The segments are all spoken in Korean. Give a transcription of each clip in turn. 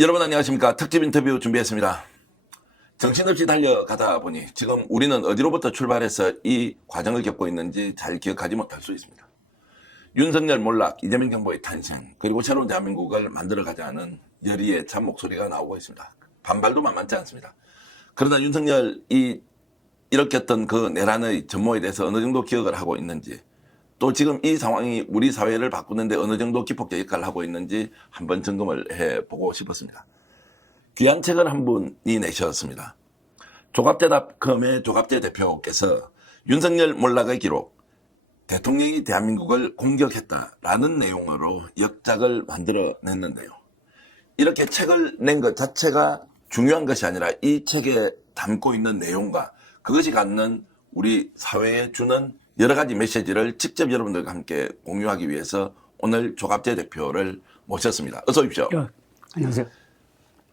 여러분 안녕하십니까. 특집 인터뷰 준비했습니다. 정신없이 달려가다 보니 지금 우리는 어디로부터 출발해서 이 과정을 겪고 있는지 잘 기억하지 못할 수 있습니다. 윤석열 몰락, 이재명 정부의 탄생, 그리고 새로운 대한민국을 만들어가자는 열의의 참 목소리가 나오고 있습니다. 반발도 만만치 않습니다. 그러나 윤석열이 일으켰던 그 내란의 전모에 대해서 어느 정도 기억을 하고 있는지, 또 지금 이 상황이 우리 사회를 바꾸는데 어느 정도 기폭적 역할을 하고 있는지 한번 점검을 해보고 싶었습니다. 귀한 책을 한 분이 내셨습니다. 조갑제닷컴의 조갑제 대표께서 윤석열 몰락의 기록, 대통령이 대한민국을 공격했다라는 내용으로 역작을 만들어냈는데요. 이렇게 책을 낸 것 자체가 중요한 것이 아니라 이 책에 담고 있는 내용과 그것이 갖는 우리 사회에 주는 여러 가지 메시지를 직접 여러분들과 함께 공유하기 위해서 오늘 조갑제 대표를 모셨습니다. 어서 오십시오. 안녕하세요.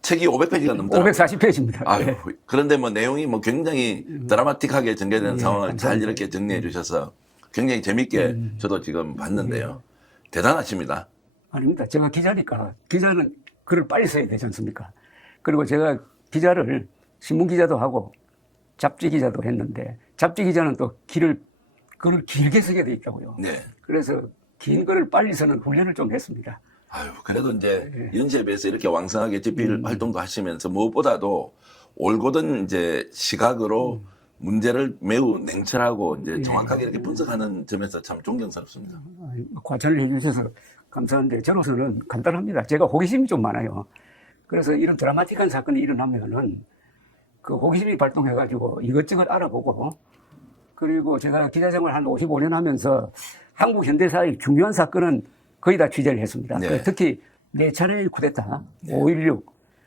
책이 500페이지가 넘더라고요. 540페이지입니다. 아유, 네. 그런데 뭐 내용이 뭐 굉장히 드라마틱하게 전개되는 상황을 감사합니다. 잘 이렇게 정리해 주셔서 굉장히 재밌게 저도 지금 봤는데요. 대단하십니다. 아닙니다. 제가 기자니까 기자는 글을 빨리 써야 되지 않습니까? 그리고 제가 기자를 신문 기자도 하고 잡지 기자도 했는데 잡지 기자는 또 글을 길게 쓰게 돼 있다고요. 네. 그래서 긴 글을 빨리 쓰는 훈련을 좀 했습니다. 아유, 그래도 이제 연세에 비해서 이렇게 왕성하게 집필 활동도 하시면서 무엇보다도 올곧은 이제 시각으로 문제를 매우 냉철하고 이제 정확하게 이렇게 분석하는 점에서 참 존경스럽습니다. 과찬을 해주셔서 감사한데 저로서는 간단합니다. 제가 호기심이 좀 많아요. 그래서 이런 드라마틱한 사건이 일어나면은 그 호기심이 발동해가지고 이것저것 알아보고, 그리고 제가 기자생활 한 55년 하면서 한국 현대사의 중요한 사건은 거의 다 취재를 했습니다. 네. 특히 4차례의 쿠데타, 5.16,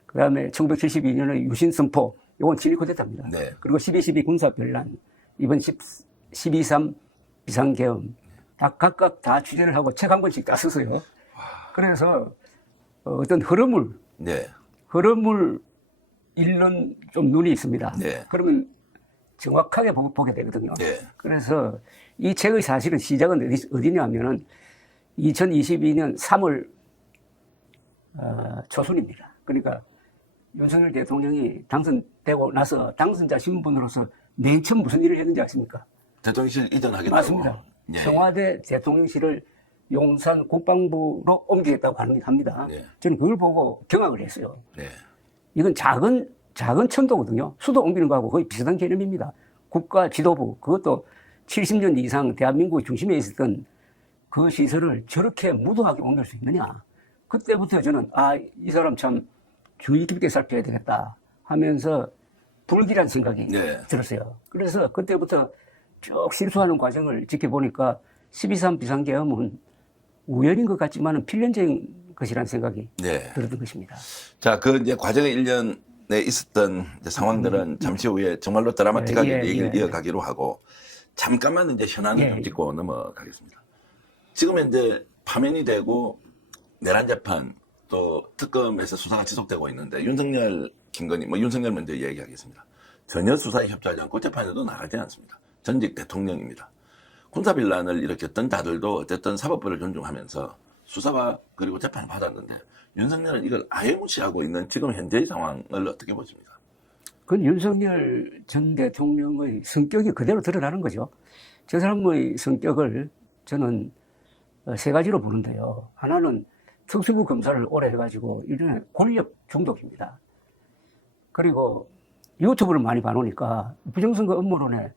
그 다음에 1972년의 유신선포, 이건 친일 쿠데타입니다. 네. 그리고 12.12 군사변란, 이번 12.3 비상계엄, 다 각각 다 취재를 하고 책 한 권씩 다 썼어요. 그래서 어떤 흐름을 읽는 좀 눈이 있습니다. 네. 그러면 정확하게 보게 되거든요. 네. 그래서 이 책의 사실은 시작은 어디냐면은 2022년 3월 초순입니다. 그러니까 윤석열 대통령이 당선되고 나서 당선자 신분으로서 맨 처음 무슨 일을 했는지 아십니까? 대통령실 이전하겠다고. 맞습니다. 네. 청와대 대통령실을 용산 국방부로 옮기겠다고 합니다. 네. 저는 그걸 보고 경악을 했어요. 네. 이건 작은 천도거든요. 수도 옮기는 거하고 거의 비슷한 개념입니다. 국가 지도부, 그것도 70년 이상 대한민국 중심에 있었던 그 시설을 저렇게 무도하게 옮길 수 있느냐. 그때부터 저는 이 사람 참 주의 깊게 살펴야 되겠다 하면서 불길한 생각이 들었어요. 그래서 그때부터 쭉 실수하는 과정을 지켜보니까 12.3 비상계엄은 우연인 것 같지만 필연적인 것이라는 생각이 들었던 것입니다. 자, 그 이제 과정의 일련에 있었던 이제 상황들은 잠시 후에 정말로 드라마틱하게 얘기를 이어가기로 하고, 잠깐만 이제 현안을 좀 짚고 넘어가겠습니다. 지금 현재 파면이 되고 내란 재판 또 특검에서 수사가 지속되고 있는데, 윤석열, 김건희, 윤석열 먼저 얘기하겠습니다. 전혀 수사에 협조하지 않고 재판에도 나가지 않습니다. 전직 대통령입니다. 군사빌란을 일으켰던 자들도 어쨌든 사법부를 존중하면서 수사와 그리고 재판을 받았는데, 윤석열은 이걸 아예 무시하고 있는 지금 현재의 상황을 어떻게 보십니까? 그건 윤석열 전 대통령의 성격이 그대로 드러나는 거죠. 저 사람의 성격을 저는 세 가지로 보는데요. 하나는 특수부 검사를 오래 해가지고 일종의 권력 중독입니다. 그리고 유튜브를 많이 봐놓으니까 부정선거 음모론에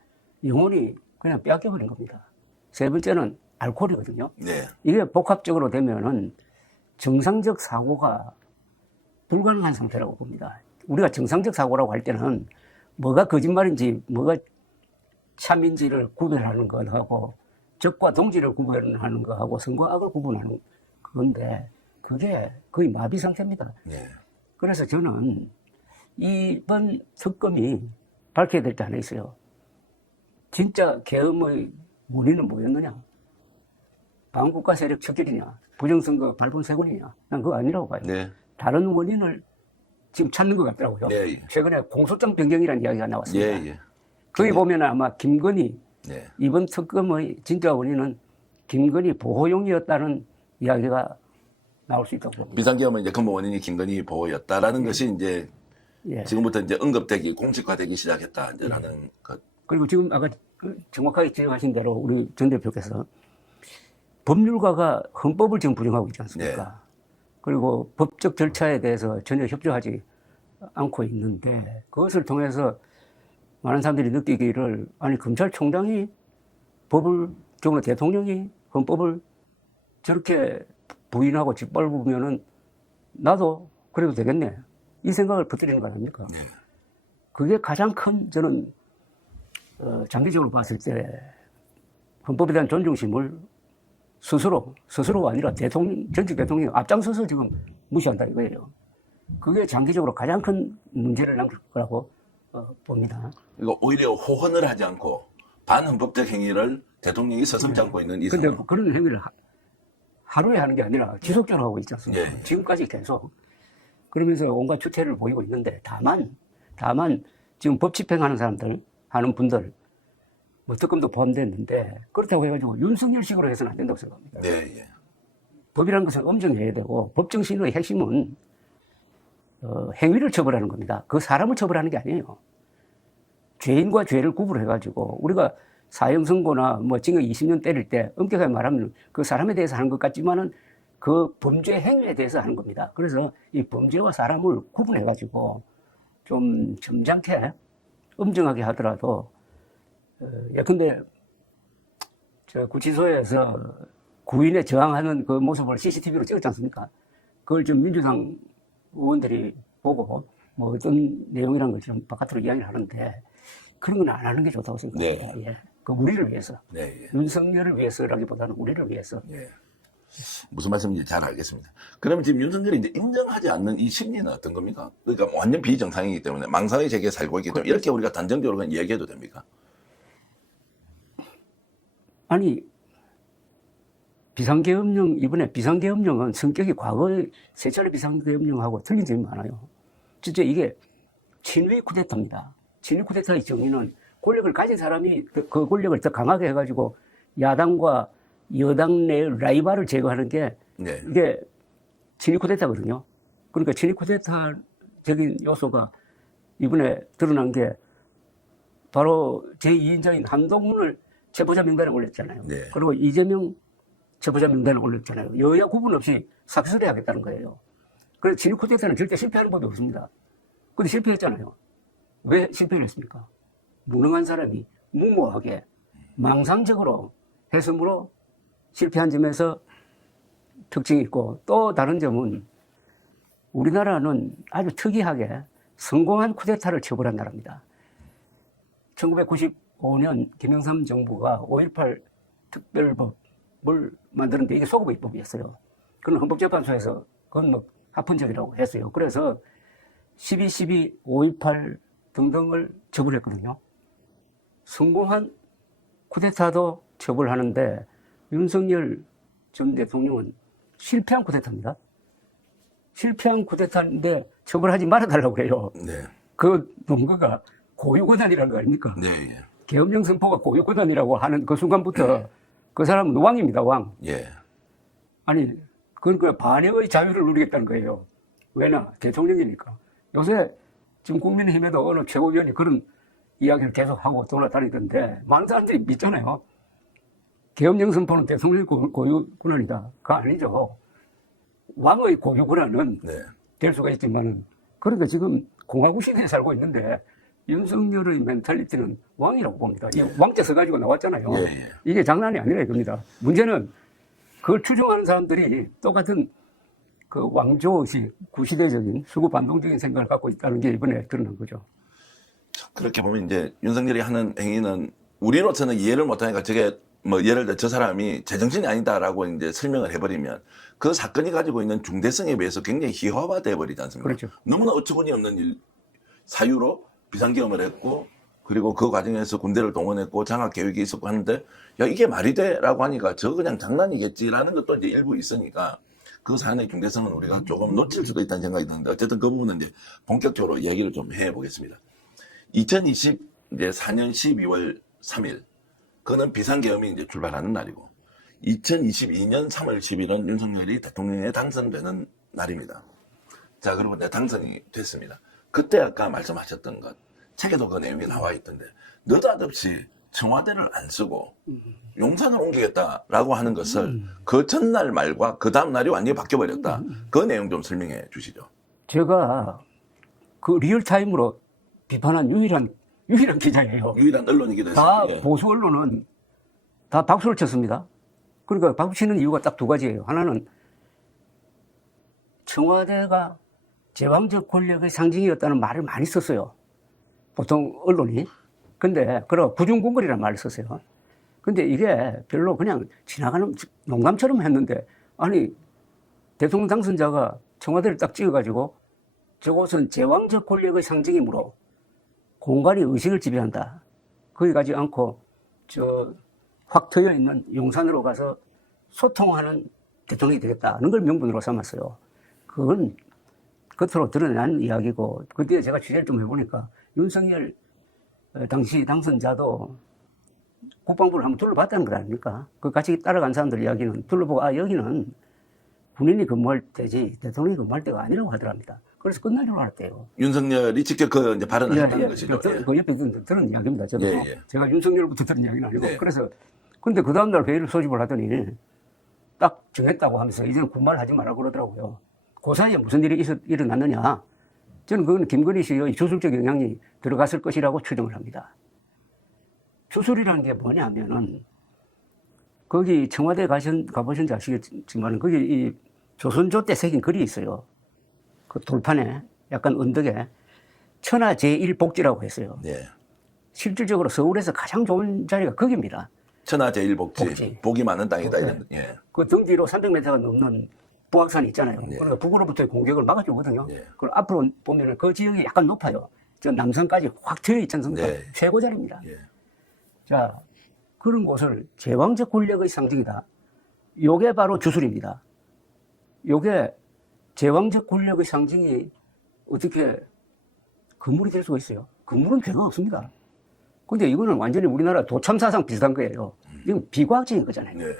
영혼이 그냥 빼앗겨버린 겁니다. 세 번째는 알코올이거든요. 네. 이게 복합적으로 되면은 정상적 사고가 불가능한 상태라고 봅니다. 우리가 정상적 사고라고 할 때는 뭐가 거짓말인지 뭐가 참인지를 구별하는 것하고 적과 동지를 구별하는 것하고 선과 악을 구분하는 건데, 그게 거의 마비 상태입니다. 네. 그래서 저는 이번 특검이 밝혀야 될 게 하나 있어요. 진짜 계엄의 원인은 뭐였느냐? 반국가 세력 척결이냐? 부정선거 발본 세군이냐? 난 그거 아니라고 봐요. 네. 다른 원인을 지금 찾는 것 같더라고요. 네. 최근에 공소장 변경이라는 이야기가 나왔습니다. 예. 거기 보면 아마 김건희, 네. 이번 특검의 진짜 원인은 김건희 보호용이었다는 이야기가 나올 수 있다고 봅니다. 비상계엄은 이제 근본 원인이 김건희 보호였다라는 것이 이제 예. 지금부터 이제 언급되기, 공식화되기 시작했다, 이제라는 것. 그리고 지금 아까 정확하게 지적하신 대로 우리 전 대표께서 법률가가 헌법을 지금 부정하고 있지 않습니까? 네. 그리고 법적 절차에 대해서 전혀 협조하지 않고 있는데 그것을 통해서 많은 사람들이 느끼기를 아니 검찰총장이 법을 적어도 대통령이 헌법을 저렇게 부인하고 짓밟으면은 나도 그래도 되겠네 이 생각을 퍼뜨리는 거 아닙니까? 네. 그게 가장 큰 저는 장기적으로 봤을 때 헌법에 대한 존중심을 스스로가 아니라 전직 대통령이 앞장서서 지금 무시한다 이거예요. 그게 장기적으로 가장 큰 문제를 남길 거라고 봅니다. 이거 오히려 호언을 하지 않고 반헌법적 행위를 대통령이 서슴지 않고 있는 이 근데 상황. 그런 행위를 하루에 하는 게 아니라 지속적으로 하고 있지 않습니까? 예. 지금까지 계속. 그러면서 온갖 추태를 보이고 있는데 다만 지금 법 집행하는 사람들, 하는 분들, 뭐 특검도 포함됐는데 그렇다고 해가지고 윤석열식으로 해서는 안 된다고 생각합니다. 네, 예. 법이라는 것은 엄정해야 되고 법정신의 핵심은 행위를 처벌하는 겁니다. 그 사람을 처벌하는 게 아니에요. 죄인과 죄를 구분해가지고 우리가 사형 선고나 뭐 징역 20년 때릴 때 엄격하게 말하면 그 사람에 대해서 하는 것 같지만은 그 범죄 행위에 대해서 하는 겁니다. 그래서 이 범죄와 사람을 구분해가지고 좀 점잖게 엄정하게 하더라도 예컨대 저 구치소에서 구인에 저항하는 그 모습을 CCTV로 찍었지 않습니까? 그걸 좀 민주당 의원들이 보고 뭐 어떤 내용이라는 걸 좀 바깥으로 이야기를 하는데 그런 건 안 하는 게 좋다고 생각합니다. 네. 예. 그 우리를 위해서. 네, 예. 윤석열을 위해서라기보다는 우리를 위해서. 예. 무슨 말씀인지 잘 알겠습니다. 그러면 지금 윤석열이 이제 인정하지 않는 이 심리는 어떤 겁니까? 그러니까 완전 비정상이기 때문에 망상의 세계에 살고 있기 때문에 이렇게 우리가 단정적으로 그냥 얘기해도 됩니까? 아니, 이번에 비상계엄령은 성격이 과거의 세 차례 비상계엄령하고 틀린 점이 많아요. 진짜 이게 친위 쿠데타입니다. 친위 쿠데타의 정의는 권력을 가진 사람이 그 권력을 더 강하게 해가지고 야당과 여당 내의 라이벌을 제거하는 게 네. 이게 친위 쿠데타거든요. 그러니까 친위 쿠데타적인 요소가 이번에 드러난 게 바로 제2인자인 한동훈을 체포자 명단에 올렸잖아요. 네. 그리고 이재명 체포자 명단에 올렸잖아요. 여야 구분 없이 삭스를 하겠다는 거예요. 그래서 친위 쿠데타는 절대 실패하는 법이 없습니다. 근데 실패했잖아요. 왜 실패를 했습니까? 무능한 사람이 무모하게 망상적으로 했으므로 실패한 점에서 특징이 있고 또 다른 점은 우리나라는 아주 특이하게 성공한 쿠데타를 처벌한 나라입니다. 1995년 김영삼 정부가 5.18 특별법을 만드는데 이게 소급의 입법이었어요. 그건 헌법재판소에서 그건 뭐 합헌적이라고 했어요. 그래서 12.12, 5.18 등등을 처벌했거든요. 성공한 쿠데타도 처벌하는데 윤석열 전 대통령은 실패한 쿠데타입니다. 실패한 쿠데타인데 처벌하지 말아달라고 해요. 네. 그 논거가 고유고단이라는 거 아닙니까? 네, 예. 계엄령 선포가 고유고단이라고 하는 그 순간부터 그 사람은 왕입니다, 왕. 예. 아니, 그러니까 반역의 자유를 누리겠다는 거예요. 왜냐? 대통령이니까. 요새 지금 국민의힘에도 어느 최고위원이 그런 이야기를 계속하고 돌아다니던데 많은 사람들이 믿잖아요. 계엄령 선포는 대통령의 고유 권한이다. 그거 아니죠. 왕의 고유 권한은 네. 될 수가 있지만은 그러니까 지금 공화국 시대에 살고 있는데 윤석열의 멘탈리티는 왕이라고 봅니다. 이 왕자 써가지고 나왔잖아요. 예, 예. 이게 장난이 아니라 이겁니다. 문제는 그걸 추종하는 사람들이 똑같은 그 왕조의식, 구시대적인 수구 반동적인 생각을 갖고 있다는 게 이번에 드러난 거죠. 그렇게 보면 이제 윤석열이 하는 행위는 우리로서는 이해를 못하니까 저게 뭐 예를 들어 저 사람이 제정신이 아니다라고 이제 설명을 해버리면 그 사건이 가지고 있는 중대성에 비해서 굉장히 희화화돼 버리지 않습니까? 그렇죠. 너무나 어처구니 없는 사유로 비상계엄을 했고 그리고 그 과정에서 군대를 동원했고 장악 계획이 있었고 하는데 야 이게 말이 돼라고 하니까 저 그냥 장난이겠지라는 것도 이제 일부 있으니까 그 사안의 중대성은 우리가 조금 놓칠 수도 있다는 생각이 드는데 어쨌든 그 부분은 이제 본격적으로 얘기를 좀 해보겠습니다. 2024년 12월 3일 그는 비상계엄이 이제 출발하는 날이고 2022년 3월 10일은 윤석열이 대통령에 당선되는 날입니다. 자, 그러면 이제 당선이 됐습니다. 그때 아까 말씀하셨던 것, 책에도 그 내용이 나와 있던데, 느닷없이 청와대를 안 쓰고 용산을 옮기겠다라고 하는 것을 그 전날 말과 그 다음 날이 완전히 바뀌어버렸다. 그 내용 좀 설명해 주시죠. 제가 그 리얼타임으로 비판한 유일한 기자예요. 유일한 언론이기도 다 했습니다. 예. 보수 언론은 다 박수를 쳤습니다. 그러니까 박수 치는 이유가 딱 두 가지예요. 하나는 청와대가 제왕적 권력의 상징이었다는 말을 많이 썼어요. 보통 언론이. 근데, 부중궁궐이라는 말을 썼어요. 근데 이게 별로 그냥 지나가는 농담처럼 했는데, 아니, 대통령 당선자가 청와대를 딱 찍어가지고 저곳은 제왕적 권력의 상징이므로 공간이 의식을 지배한다. 거기 가지 않고 확 트여 있는 용산으로 가서 소통하는 대통령이 되겠다는 걸 명분으로 삼았어요. 그건 겉으로 드러난 이야기고, 그때 제가 취재를 좀 해보니까 윤석열 당시 당선자도 국방부를 한번 둘러봤다는 것 아닙니까? 그 같이 따라간 사람들 이야기는 둘러보고, 여기는 군인이 근무할 때지 대통령이 근무할 때가 아니라고 하더랍니다. 그래서 끝날 줄 알았대요. 윤석열이 직접 그 이제 발언을 했다는 것이죠. 그 옆에 들은 이야기입니다. 저도. 예. 제가 윤석열부터 들은 이야기는 아니고. 네. 그래서, 근데 그 다음날 회의를 소집을 하더니 딱 정했다고 하면서 이제는 군말 하지 말라고 그러더라고요. 그 사이에 무슨 일이 일어났느냐. 저는 그건 김건희 씨의 주술적 영향이 들어갔을 것이라고 추정을 합니다. 주술이라는 게 뭐냐면은, 거기 청와대 가보신지 아시겠지만, 거기 이 조선조 때 새긴 글이 있어요. 그 돌판에, 약간 언덕에, 천하 제1복지라고 했어요. 네. 실질적으로 서울에서 가장 좋은 자리가 거기입니다. 천하 제1복지, 복지. 복이 많은 땅이다. 네. 이런, 예. 그 등 뒤로 300m가 넘는 보악산이 있잖아요. 네. 그러니까 북으로부터의 공격을 막아주거든요. 네. 그리고 앞으로 보면은 그 지역이 약간 높아요. 저 남산까지 확 트여 있지 않습니까? 네. 최고 자리입니다. 예. 자, 그런 곳을 제왕적 권력의 상징이다. 요게 바로 주술입니다. 요게 제왕적 권력의 상징이 어떻게 건물이 될 수가 있어요? 건물은 별로 없습니다. 근데 이거는 완전히 우리나라 도참사상 비슷한 거예요. 이건 비과학적인 거잖아요. 네.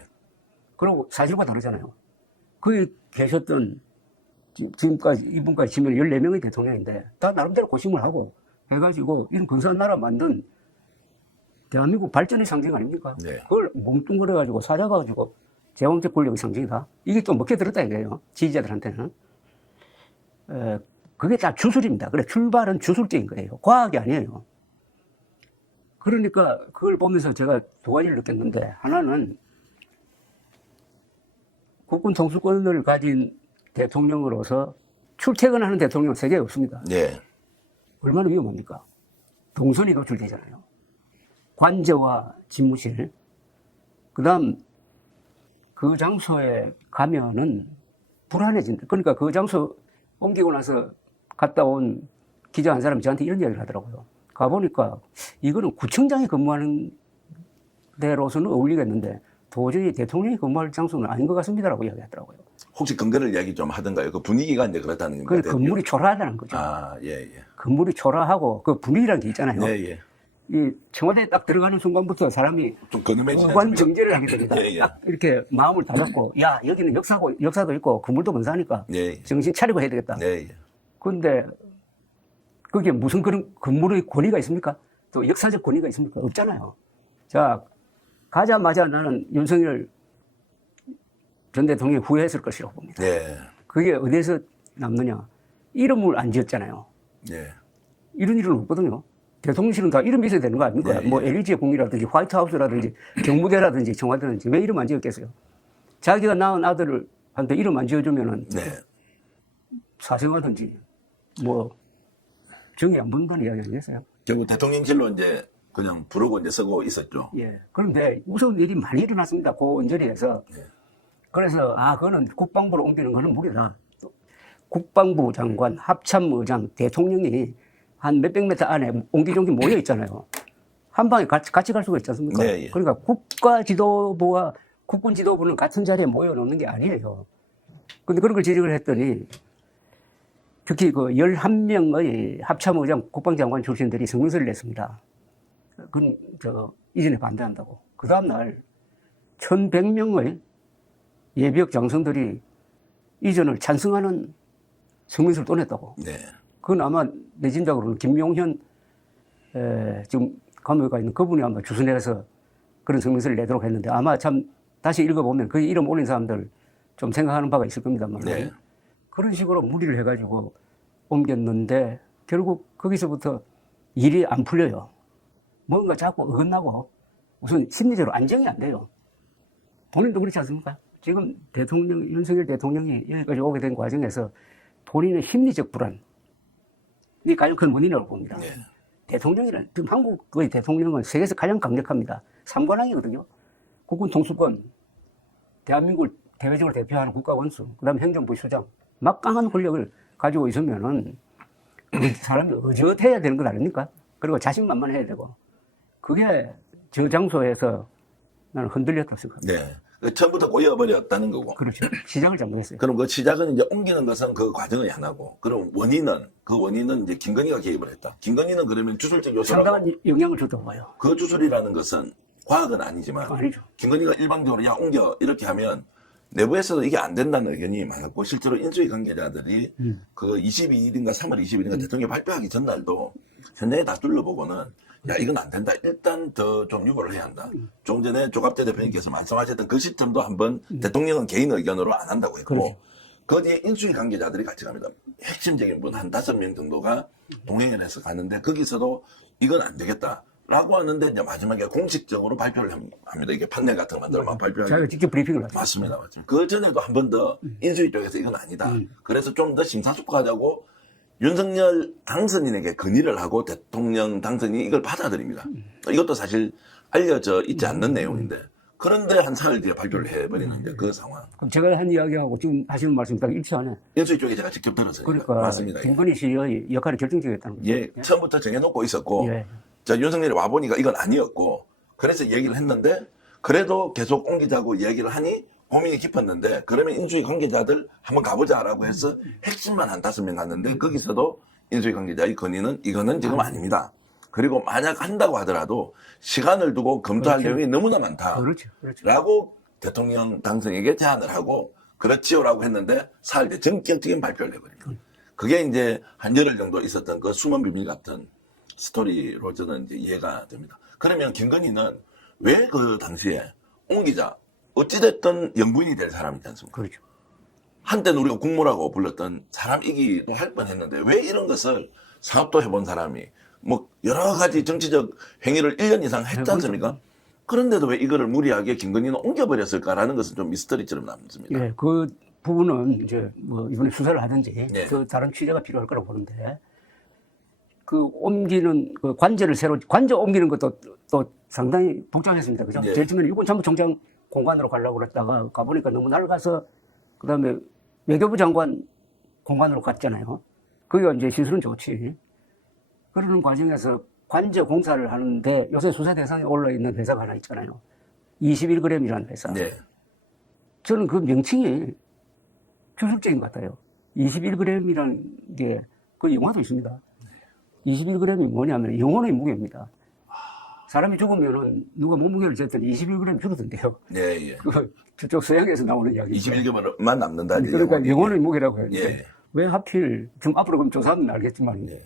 그리고 사실과 다르잖아요. 거기 계셨던 이분까지 지면 14명의 대통령인데 다 나름대로 고심을 하고 해가지고 이런 근사한 나라 만든 대한민국 발전의 상징 아닙니까? 네. 그걸 뭉뚱그려가지고 사자가지고 제왕적 권력의 상징이다. 이게 또 먹혀 들었다 이거예요. 지지자들한테는. 그게 다 주술입니다. 그래, 출발은 주술적인 거예요. 과학이 아니에요. 그러니까 그걸 보면서 제가 두 가지를 느꼈는데, 하나는 국군 통수권을 가진 대통령으로서 출퇴근하는 대통령은 세계에 없습니다. 네. 얼마나 위험합니까? 동선이 노출되잖아요. 관저와 집무실. 그 다음, 그 장소에 가면은 불안해진다. 그러니까 그 장소 옮기고 나서 갔다 온 기자 한 사람이 저한테 이런 이야기를 하더라고요. 가보니까 이거는 구청장이 근무하는 데로서는 어울리겠는데 도저히 대통령이 근무할 장소는 아닌 것 같습니다라고 이야기하더라고요. 혹시 근거를 이야기 좀 하던가요? 그 분위기가 이제 그렇다는 그 겁니다. 건물이 초라하다는 거죠. 아, 예, 예. 건물이 초라하고 그 분위기라는 게 있잖아요. 네, 예. 이 청와대에 딱 들어가는 순간부터 사람이 좀 근음해지지 무관 않습니까? 정제를 하게 됩니다. 예, 예. 딱 이렇게 마음을 다잡고, 야, 여기는 역사도 있고 건물도 근사하니까 예, 정신 차리고 해야 되겠다. 네, 예. 그런데 그게 무슨 그런 건물의 권위가 있습니까? 또 역사적 권위가 있습니까? 없잖아요. 자, 가자마자 나는 윤석열 전 대통령이 후회했을 것이라고 봅니다. 네. 그게 어디에서 남느냐? 이름을 안 지었잖아요. 네. 이런 일은 없거든요. 대통령실은 다 이름이 있어야 되는 거 아닙니까? 네, 뭐 예. LG의 궁이라든지 화이트하우스라든지 경무대라든지 청와대라든지 왜 이름 안 지었겠어요? 자기가 낳은 아들한테 이름 안 지어주면은 네. 사생하든지 뭐 정이 안 붙는다는 이야기 아니겠어요? 결국 대통령실로 이제 그냥 부르고 이제 쓰고 있었죠. 예. 그런데 무서운 일이 많이 일어났습니다. 그 언저리에서. 예. 그래서 그거는 국방부로 옮기는 거는 무리다. 국방부 장관, 합참의장, 대통령이 한 몇백 미터 안에 옹기종기 모여 있잖아요. 한 방에 같이 갈 수가 있지 않습니까? 네, 예. 그러니까 국가 지도부와 국군 지도부는 같은 자리에 모여 놓는 게 아니에요. 근데 그런 걸 지적을 했더니 특히 그 11명의 합참의장 국방장관 출신들이 성명서를 냈습니다. 그건 이전에 반대한다고. 그 다음날 1100명의 예비역 장성들이 이전을 찬성하는 성명서를 또 냈다고. 네. 그건 아마 내 짐작으로는 김용현 지금 감옥에 가 있는 그분이 아마 주선해서 그런 성명서를 내도록 했는데 아마 참 다시 읽어보면 그 이름 올린 사람들 좀 생각하는 바가 있을 겁니다만 네. 그런 식으로 무리를 해가지고 옮겼는데 결국 거기서부터 일이 안 풀려요. 뭔가 자꾸 어긋나고 우선 심리적으로 안정이 안 돼요. 본인도 그렇지 않습니까? 지금 윤석열 대통령이 여기까지 오게 된 과정에서 본인의 심리적 불안이 가장 큰 원인이라고 봅니다. 네. 대통령이란, 지금 한국의 대통령은 세계에서 가장 강력합니다. 삼관왕이거든요. 국군 통수권, 대한민국을 대외적으로 대표하는 국가원수, 그 다음에 행정부수장, 막강한 권력을 가지고 있으면은 그 사람이 의젓해야 되는 것 아닙니까? 그리고 자신만만해야 되고. 그게 저 장소에서 나는 흔들렸다고 생각합니다. 네. 처음부터 꼬여버렸다는 거고. 그렇죠. 시작을 잘못했어요. 그럼 그 시작은 이제 옮기는 것은 그 과정의 하나고. 그럼 원인은 이제 김건희가 개입을 했다. 김건희는 그러면 주술적 요소라고. 상당한 영향을 줬다고 봐요. 그 주술이라는 것은 과학은 아니지만 아니죠. 김건희가 일방적으로 야 옮겨 이렇게 하면 내부에서도 이게 안 된다는 의견이 많았고 실제로 인수위 관계자들이 그 22일인가 3월 20일인가 대통령이 발표하기 전날도 현장에 다 둘러보고는 야 이건 안 된다. 일단 더 좀 유보를 해야 한다. 좀 전에 조갑대 대표님께서 말씀하셨던 그 시점도 한번 대통령은 개인 의견으로 안 한다고 했고 그렇죠. 그 뒤에 인수위 관계자들이 같이 갑니다. 핵심적인 분 한 5명 정도가 동행을 해서 가는데 거기서도 이건 안 되겠다. 라고 하는데 이제 마지막에 공식적으로 발표를 합니다. 이게 판넬 같은 거 만들어 막 발표하고. 제가 직접 브리핑을 하죠. 맞습니다. 그 전에도 한 번 더 인수위 쪽에서 이건 아니다. 그래서 좀 더 심사숙고하자고 윤석열 당선인에게 건의를 하고 대통령 당선인이 이걸 받아들입니다. 이것도 사실 알려져 있지 않는 내용인데 그런데 한 사흘 뒤에 발표를 해버리는 이제 그 상황. 그럼 제가 한 이야기하고 지금 하시는 말씀이 딱 일치하네. 인수위 쪽에 제가 직접 들었어요. 그러니까 맞습니다. 김건희 씨의 역할이 결정적이었다는 거죠. 예, 처음부터 정해놓고 있었고 예. 자 윤석열이 와보니까 이건 아니었고 그래서 얘기를 했는데 그래도 계속 옮기자고 얘기를 하니 고민이 깊었는데 그러면 인수위 관계자들 한번 가보자라고 해서 핵심만 한 5명 갔는데 거기서도 인수위 관계자의 건의는 이거는 지금 아닙니다. 그리고 만약 한다고 하더라도 시간을 두고 검토할 그렇죠. 내용이 너무나 많다. 그렇죠. 그렇죠. 라고 대통령 당선에게 제안을 하고 그렇지요라고 했는데 사흘 뒤에 전격적인 발표를 해버립니다. 그게 이제 한 열흘 정도 있었던 그 숨은 비밀 같은 스토리로 저는 이제 이해가 됩니다. 그러면 김건희는 왜 그 당시에 옮기자 어찌됐든 영부인이 될 사람이지 않습니까? 그렇죠. 한때는 우리가 국모라고 불렀던 사람이기도 할 뻔했는데 왜 이런 것을 사업도 해본 사람이 뭐 여러 가지 정치적 행위를 1년 이상 했지 않습니까? 그런데도 왜 이거를 무리하게 김건희는 옮겨버렸을까라는 것은 좀 미스터리처럼 남습니다. 예, 그 부분은 이제 뭐 이번에 수사를 하든지 네. 그 다른 취재가 필요할 거라고 보는데 그 옮기는 그 관저 옮기는 것도 또 상당히 복잡했습니다. 그죠? 네. 제일 처음에는 육군참모총장 공간으로 가려고 그랬다가 가보니까 너무 낡아서 그다음에 외교부 장관 공간으로 갔잖아요. 거기가 이제 시설은 좋지. 그러는 과정에서 관저 공사를 하는데 요새 수사 대상에 올라있는 회사가 하나 있잖아요. 21g이라는 회사. 네. 저는 그 명칭이 주술적인 것 같아요. 21g이라는 게 그 영화도 있습니다. 21g이 뭐냐면 영혼의 무게입니다. 사람이 죽으면은 누가 몸무게를 쟀더니 21g 줄어든대요. 네, 예. 그 저쪽 서양에서 나오는 이야기죠. 21개만 남는다. 이제 그러니까 영혼이. 영혼의 무게라고 해요. 예. 왜 하필 좀 앞으로 그럼 조사하면 알겠지만 네.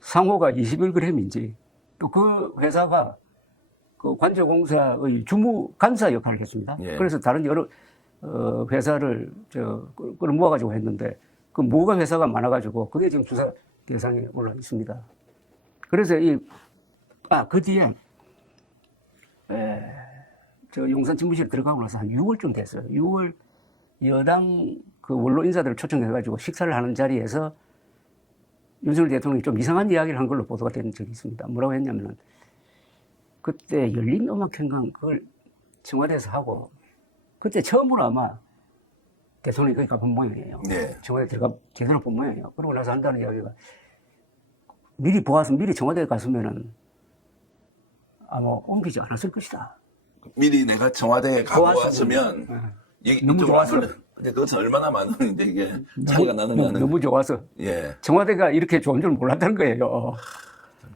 상호가 21g인지 또 그 회사가 그 관저공사의 주무 간사 역할을 했습니다. 예. 그래서 다른 여러 회사를 그걸 모아가지고 했는데 그 모가 회사가 많아가지고 그게 지금 수사 대상에 올라 있습니다. 그래서 그 뒤에 저 용산 집무실 들어가고 나서 한 6월쯤 됐어요. 6월 여당 그 원로 인사들을 초청해가지고 식사를 하는 자리에서 윤석열 대통령이 좀 이상한 이야기를 한 걸로 보도가 된 적이 있습니다. 뭐라고 했냐면은 그때 열린음악회관 그걸 청와대에서 하고 그때 처음으로 아마 대통령이 거기 가본 모양이에요. 네. 청와대 들어가 제대로 본 모양이에요. 그러고 나서 한다는 이야기가 미리 보아서 미리 청와대에 갔으면은 아마 옮기지 않았을 것이다. 미리 내가 청와대에 가고 왔으면 너무 좋아서. 근데 그것은 얼마나 많은 이제 이게 차이가 나는가는 너무 좋아서 예. 청와대가 이렇게 좋은 줄 몰랐다는 거예요.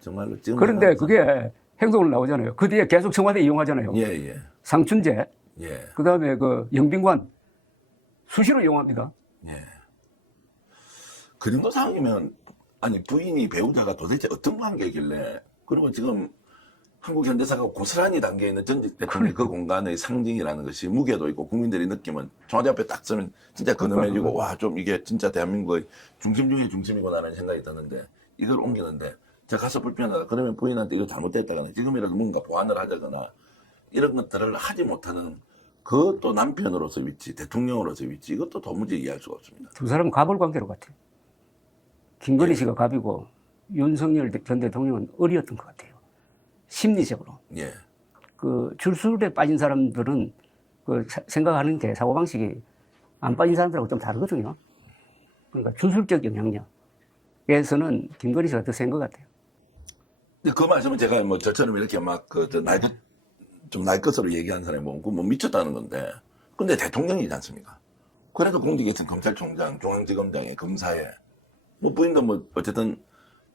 정말로 지금 그런데 그게 행동으로 나오잖아요. 그 뒤에 계속 청와대 이용하잖아요. 예. 상춘재 예. 그 다음에 그 영빈관 수시로 이용합니다. 예. 그 정도 상황이면 아니 부인이 배우자가 도대체 어떤 관계이길래 그리고 지금 한국 현대사가 고스란히 담겨 있는 전직 대통령 그 공간의 상징이라는 것이 무게도 있고 국민들이 느끼면 청와대 앞에 딱 서면 진짜 근엄해지고 와 좀 이게 진짜 대한민국의 중심 중의 중심이구나라는 생각이 드는데 이걸 옮기는데 제가 가서 불편하다 그러면 부인한테 이거 잘못됐다거나 지금이라도 뭔가 보완을 하자거나 이런 것들을 하지 못하는 그 또 남편으로서의 위치, 대통령으로서의 위치 이것도 도무지 이해할 수가 없습니다. 두 사람은 갑을 관계로 같아요. 김건희 씨가 갑이고 윤석열 전 대통령은 을이었던 것 같아요. 심리적으로. 예. 그 줄술에 빠진 사람들은 그 생각하는 게 사고방식이 안 빠진 사람들하고 좀 다르거든요. 그러니까 주술적 영향력에서는 김건희 씨가 더 센 것 같아요. 근데 그 말씀은 제가 뭐 저처럼 이렇게 막 좀 날 것으로 얘기하는 사람이 뭐 미쳤다는 건데. 근데 대통령이지 않습니까? 그래도 공직에서는 검찰총장, 중앙지검장에 검사에 뭐 부인도 뭐 어쨌든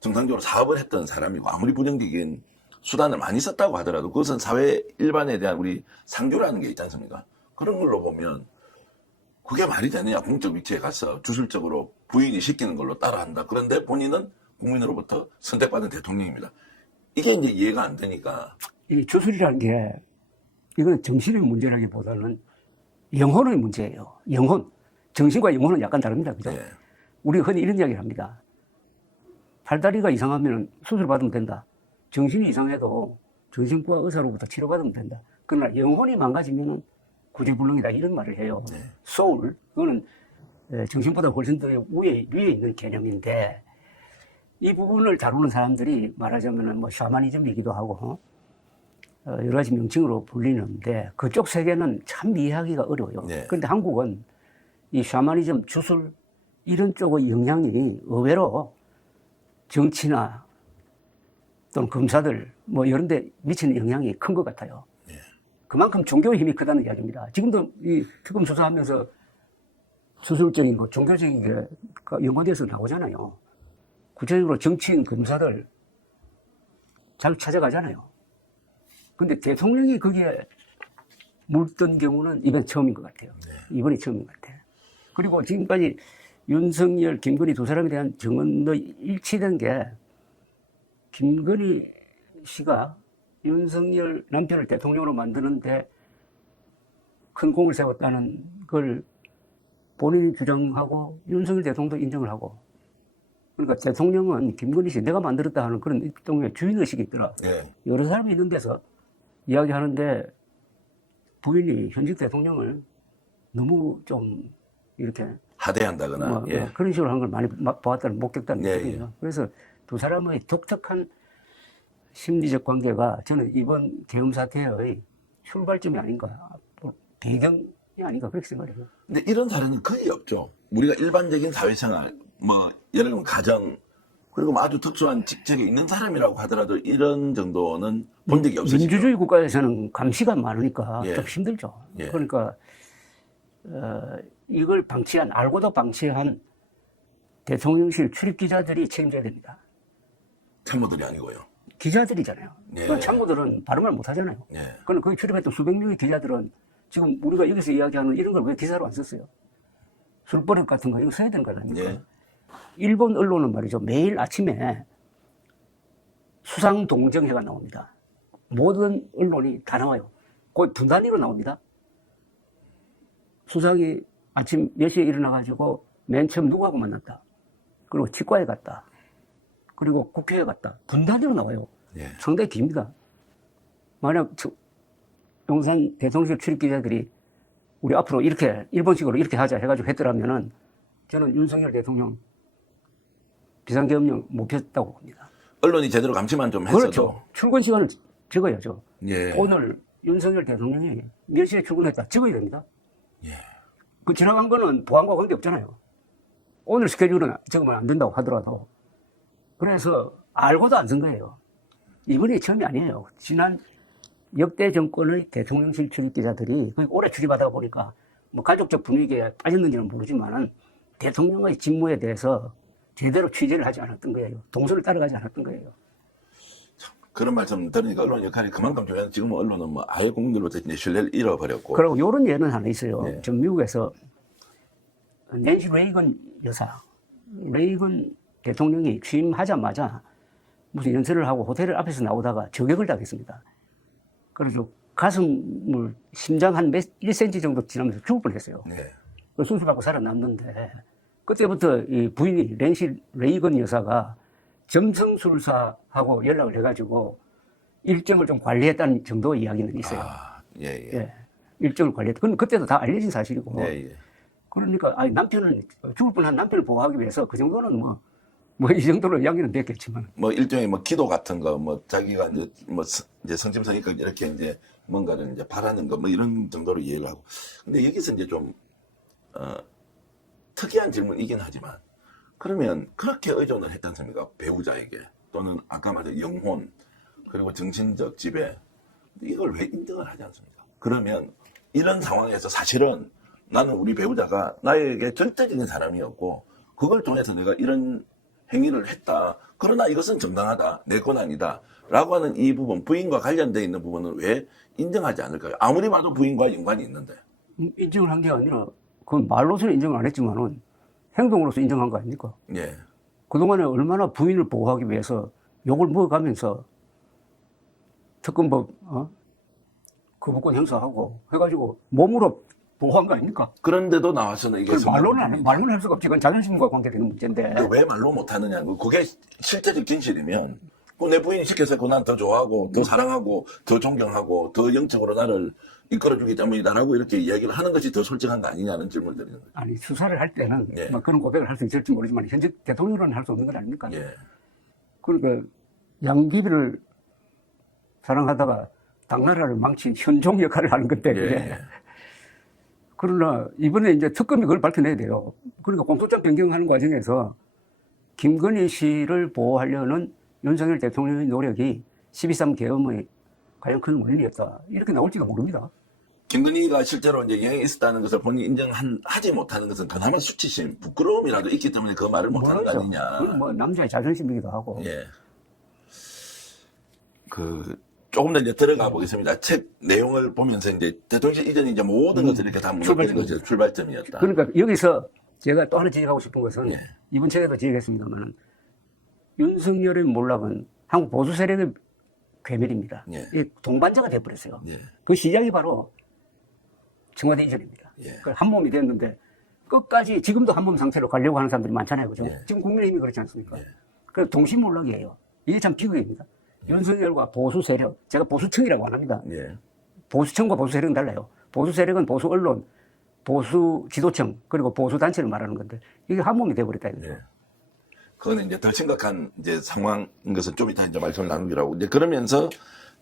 정상적으로 사업을 했던 사람이고 아무리 부정적인 수단을 많이 썼다고 하더라도 그것은 사회 일반에 대한 우리 상규라는 게 있지 않습니까? 그런 걸로 보면 그게 말이 되느냐 공적 위치에 가서 주술적으로 부인이 시키는 걸로 따라한다. 그런데 본인은 국민으로부터 선택받은 대통령입니다. 이게 이제 이해가 안 되니까. 이 주술이라는 게 이건 정신의 문제라기보다는 영혼의 문제예요. 영혼. 정신과 영혼은 약간 다릅니다. 그죠? 예. 우리가 흔히 이런 이야기를 합니다. 팔다리가 이상하면 수술 받으면 된다. 정신이 이상해도 정신과 의사로부터 치료받으면 된다. 그러나 영혼이 망가지면 구제불능이다. 이런 말을 해요. 네. 소울. 그거는 정신보다 훨씬 더 위에 있는 개념인데 이 부분을 다루는 사람들이 말하자면 뭐 샤머니즘이기도 하고 여러 가지 명칭으로 불리는데 그쪽 세계는 참 이해하기가 어려워요. 네. 그런데 한국은 이 샤머니즘, 주술 이런 쪽의 영향이 의외로 정치나 또는 검사들 뭐 이런 데 미치는 영향이 큰 것 같아요. 네. 그만큼 종교의 힘이 크다는 이야기입니다. 지금도 이 특검 수사하면서 주술적인 거, 종교적인 게 연관돼서 나오잖아요. 구체적으로 정치인, 검사들 잘 찾아가잖아요. 근데 대통령이 거기에 물든 경우는 이번 처음인 것 같아요. 네. 이번이 처음인 것 같아요. 그리고 지금까지 윤석열, 김건희 두 사람에 대한 증언도 일치된 게 김건희 씨가 윤석열 남편을 대통령으로 만드는데 큰 공을 세웠다는 걸 본인이 주장하고 윤석열 대통령도 인정을 하고 그러니까 대통령은 김건희 씨 내가 만들었다 하는 그런 일종의 주인의식이 있더라. 예. 여러 사람이 있는 데서 이야기하는데 부인이 현직 대통령을 너무 좀 이렇게 하대한다거나. 뭐, 예. 그런 식으로 한 걸 많이 보았다는 목격다는 예, 거거든요. 예. 그래서 두 사람의 독특한 심리적 관계가 저는 이번 계엄 사태의 출발점이 아닌가, 배경이 아닌가 그렇게 생각해요. 근데 이런 사례는 거의 없죠. 우리가 일반적인 사회생활, 뭐 예를 들면 가정, 그리고 뭐 아주 특수한 직책에 있는 사람이라고 하더라도 이런 정도는 본 적이 없으시죠. 민주주의 국가에서는 감시가 많으니까 예. 좀 힘들죠. 예. 그러니까 이걸 알고도 방치한 대통령실 출입 기자들이 책임져야 됩니다. 참모들이 아니고요. 기자들이잖아요. 예. 그 참모들은 발음을 못 하잖아요. 예. 그럼 거기 출입했던 수백 명의 기자들은 지금 우리가 여기서 이야기하는 이런 걸 왜 기사로 안 썼어요? 술버릇 같은 거 이거 써야 되는 거 아닙니까? 예. 일본 언론은 말이죠. 매일 아침에 수상 동정회가 나옵니다. 모든 언론이 다 나와요. 거의 분단위로 나옵니다. 수상이 아침 몇 시에 일어나가지고 맨 처음 누구하고 만났다. 그리고 치과에 갔다. 그리고 국회에 갔다. 분단위로 나와요. 예. 상당히 깁니다. 만약 용산 대통령실 출입 기자들이 우리 앞으로 이렇게 일본식으로 이렇게 하자 해가지고 했더라면은 저는 윤석열 대통령 비상계엄령 못 폈다고 봅니다. 언론이 제대로 감시만 좀 했어도. 그렇죠. 출근 시간을 적어야죠. 예. 오늘 윤석열 대통령이 몇 시에 출근했다 적어야 됩니다. 예. 그 지나간 거는 보안과 관계 없잖아요. 오늘 스케줄은 적으면 안 된다고 하더라도. 그래서 알고도 안 쓴 거예요. 이번이 처음이 아니에요. 지난 역대 정권의 대통령실 출입 기자들이 오래 출입하다 보니까 뭐 가족적 분위기에 빠졌는지는 모르지만은 대통령의 직무에 대해서 제대로 취재를 하지 않았던 거예요. 동선을 따라가지 않았던 거예요. 그런 말씀 들으니까 언론 역할이 그만큼 중요한 지금 언론은 뭐 아예 국민들로부터 이제 신뢰를 잃어버렸고. 그리고 이런 예는 하나 있어요. 네. 전 미국에서 낸시 레이건 여사, 레이건 대통령이 취임하자마자 무슨 연설을 하고 호텔 앞에서 나오다가 저격을 당했습니다. 그래서 가슴을 심장 한 1cm 정도 지나면서 죽을 뻔했어요. 네. 수술받고 살아남는데 그때부터 이 부인이 낸시 레이건 여사가 점성술사하고 연락을 해가지고 일정을 좀 관리했다는 정도의 이야기는 있어요. 아, 예, 예. 예, 일정을 관리했다. 그건 그때도 다 알려진 사실이고. 예, 예. 그러니까 아니 남편을 죽을 뻔한 남편을 보호하기 위해서 그 정도는 뭐 이 정도로 이야기는 됐겠지만 뭐 일종의 뭐 기도 같은 거, 뭐 자기가 이제 뭐 이제 성심성의껏 이렇게 이제 뭔가를 이제 바라는 거, 뭐 이런 정도로 이해를 하고. 근데 여기서 이제 좀 특이한 질문이긴 하지만 그러면 그렇게 의존을 했지 않습니까? 배우자에게 또는 아까 말한 영혼 그리고 정신적 지배 이걸 왜 인정을 하지 않습니까? 그러면 이런 상황에서 사실은 나는 우리 배우자가 나에게 절대적인 사람이었고 그걸 통해서 내가 이런 행위를 했다. 그러나 이것은 정당하다. 내 권한이다. 라고 하는 이 부분, 부인과 관련되어 있는 부분은 왜 인정하지 않을까요? 아무리 봐도 부인과 연관이 있는데. 인정을 한 게 아니라 그건 말로서는 인정을 안 했지만은 행동으로서 인정한 거 아닙니까? 예. 그동안에 얼마나 부인을 보호하기 위해서 욕을 먹어가면서 특검법, 거부권 행사하고 해가지고 몸으로 보호한 거 아닙니까? 그런데도 나와서는 이게 말로는 할 수가 없지. 그건 자존심과 관계되는 문제인데. 왜 말로 못하느냐. 그게 실제적 진실이면 내 부인이 시켜서 난 더 좋아하고 더 사랑하고 더 존경하고 더 영적으로 나를 이끌어주기 때문이다라고 이렇게 이야기를 하는 것이 더 솔직한 거 아니냐는 질문을 드리는 거예요. 아니, 수사를 할 때는 예. 뭐 그런 고백을 할 수 있을지 모르지만 현재 대통령으로는 할 수 없는 건 아닙니까? 예. 그러니까 양귀비를 사랑하다가 당나라를 망친 현종 역할을 하는 건데. 예. 그러나 이번에 이제 특검이 그걸 밝혀내야 돼요. 그러니까 공소장 변경하는 과정에서 김건희 씨를 보호하려는 윤석열 대통령의 노력이 12.3 계엄의 가장 큰 원인이었다. 이렇게 나올지도 모릅니다. 김건희가 실제로 이제 영향이 있었다는 것을 본인이 인정하지 못하는 것은 그나마 수치심, 부끄러움이라도 있기 때문에 그 말을 못하는 거 아니냐. 그건 뭐 남자의 자존심이기도 하고. 예. 조금 더 이제 들어가 보겠습니다. 책 내용을 보면서 이제 대통령 이전에 이제 모든 것을 이렇게 다 무너뜨린 것이 출발점이었다. 그러니까 여기서 제가 또 하나 지적하고 싶은 것은 예. 이번 책에도 지적했습니다만 윤석열의 몰락은 한국 보수 세력의 괴멸입니다. 예. 이 동반자가 돼버렸어요. 예. 그 시작이 바로 청와대 이전입니다. 예. 한 몸이 됐는데 끝까지 지금도 한 몸 상태로 가려고 하는 사람들이 많잖아요. 그죠? 예. 지금 국민의힘이 그렇지 않습니까? 예. 그래서 동시몰락이에요. 이게 참 비극입니다. 윤석열과 보수 세력, 제가 보수층이라고 안 합니다. 예. 보수층과 보수 세력은 달라요. 보수 세력은 보수 언론, 보수 지도층, 그리고 보수 단체를 말하는 건데 이게 한 몸이 돼버렸다 이거죠. 예. 그거는 이제 더 심각한 이제 상황인 것은 좀 이따 이제 말씀을 나누기로 하고 이제 그러면서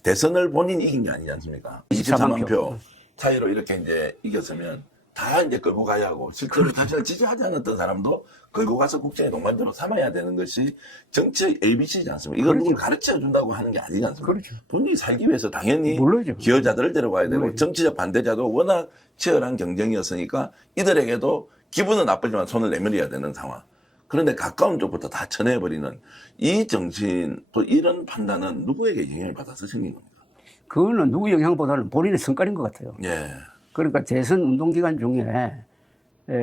대선을 본인이 이긴 게 아니지 않습니까? 24만 표 차이로 이렇게 이제 이겼으면 다 이제 끌고 가야 하고 실제로 자신을 지지하지 않았던 사람도 끌고 가서 국정의 동반자로 삼아야 되는 것이 정치의 ABC지 않습니까? 이걸 누굴 가르쳐 준다고 하는 게 아니지 않습니까? 그렇죠. 본인이 살기 위해서 당연히 물론이죠. 기여자들을 데려가야 되고 물론이죠. 정치적 반대자도 워낙 치열한 경쟁이었으니까 이들에게도 기분은 나쁘지만 손을 내밀어야 되는 상황. 그런데 가까운 쪽부터 다 쳐내버리는 이 정신, 또 이런 판단은 누구에게 영향을 받아서 생긴 겁니까? 그거는 누구 영향보다는 본인의 성깔인 것 같아요. 예. 그러니까 대선 운동 기간 중에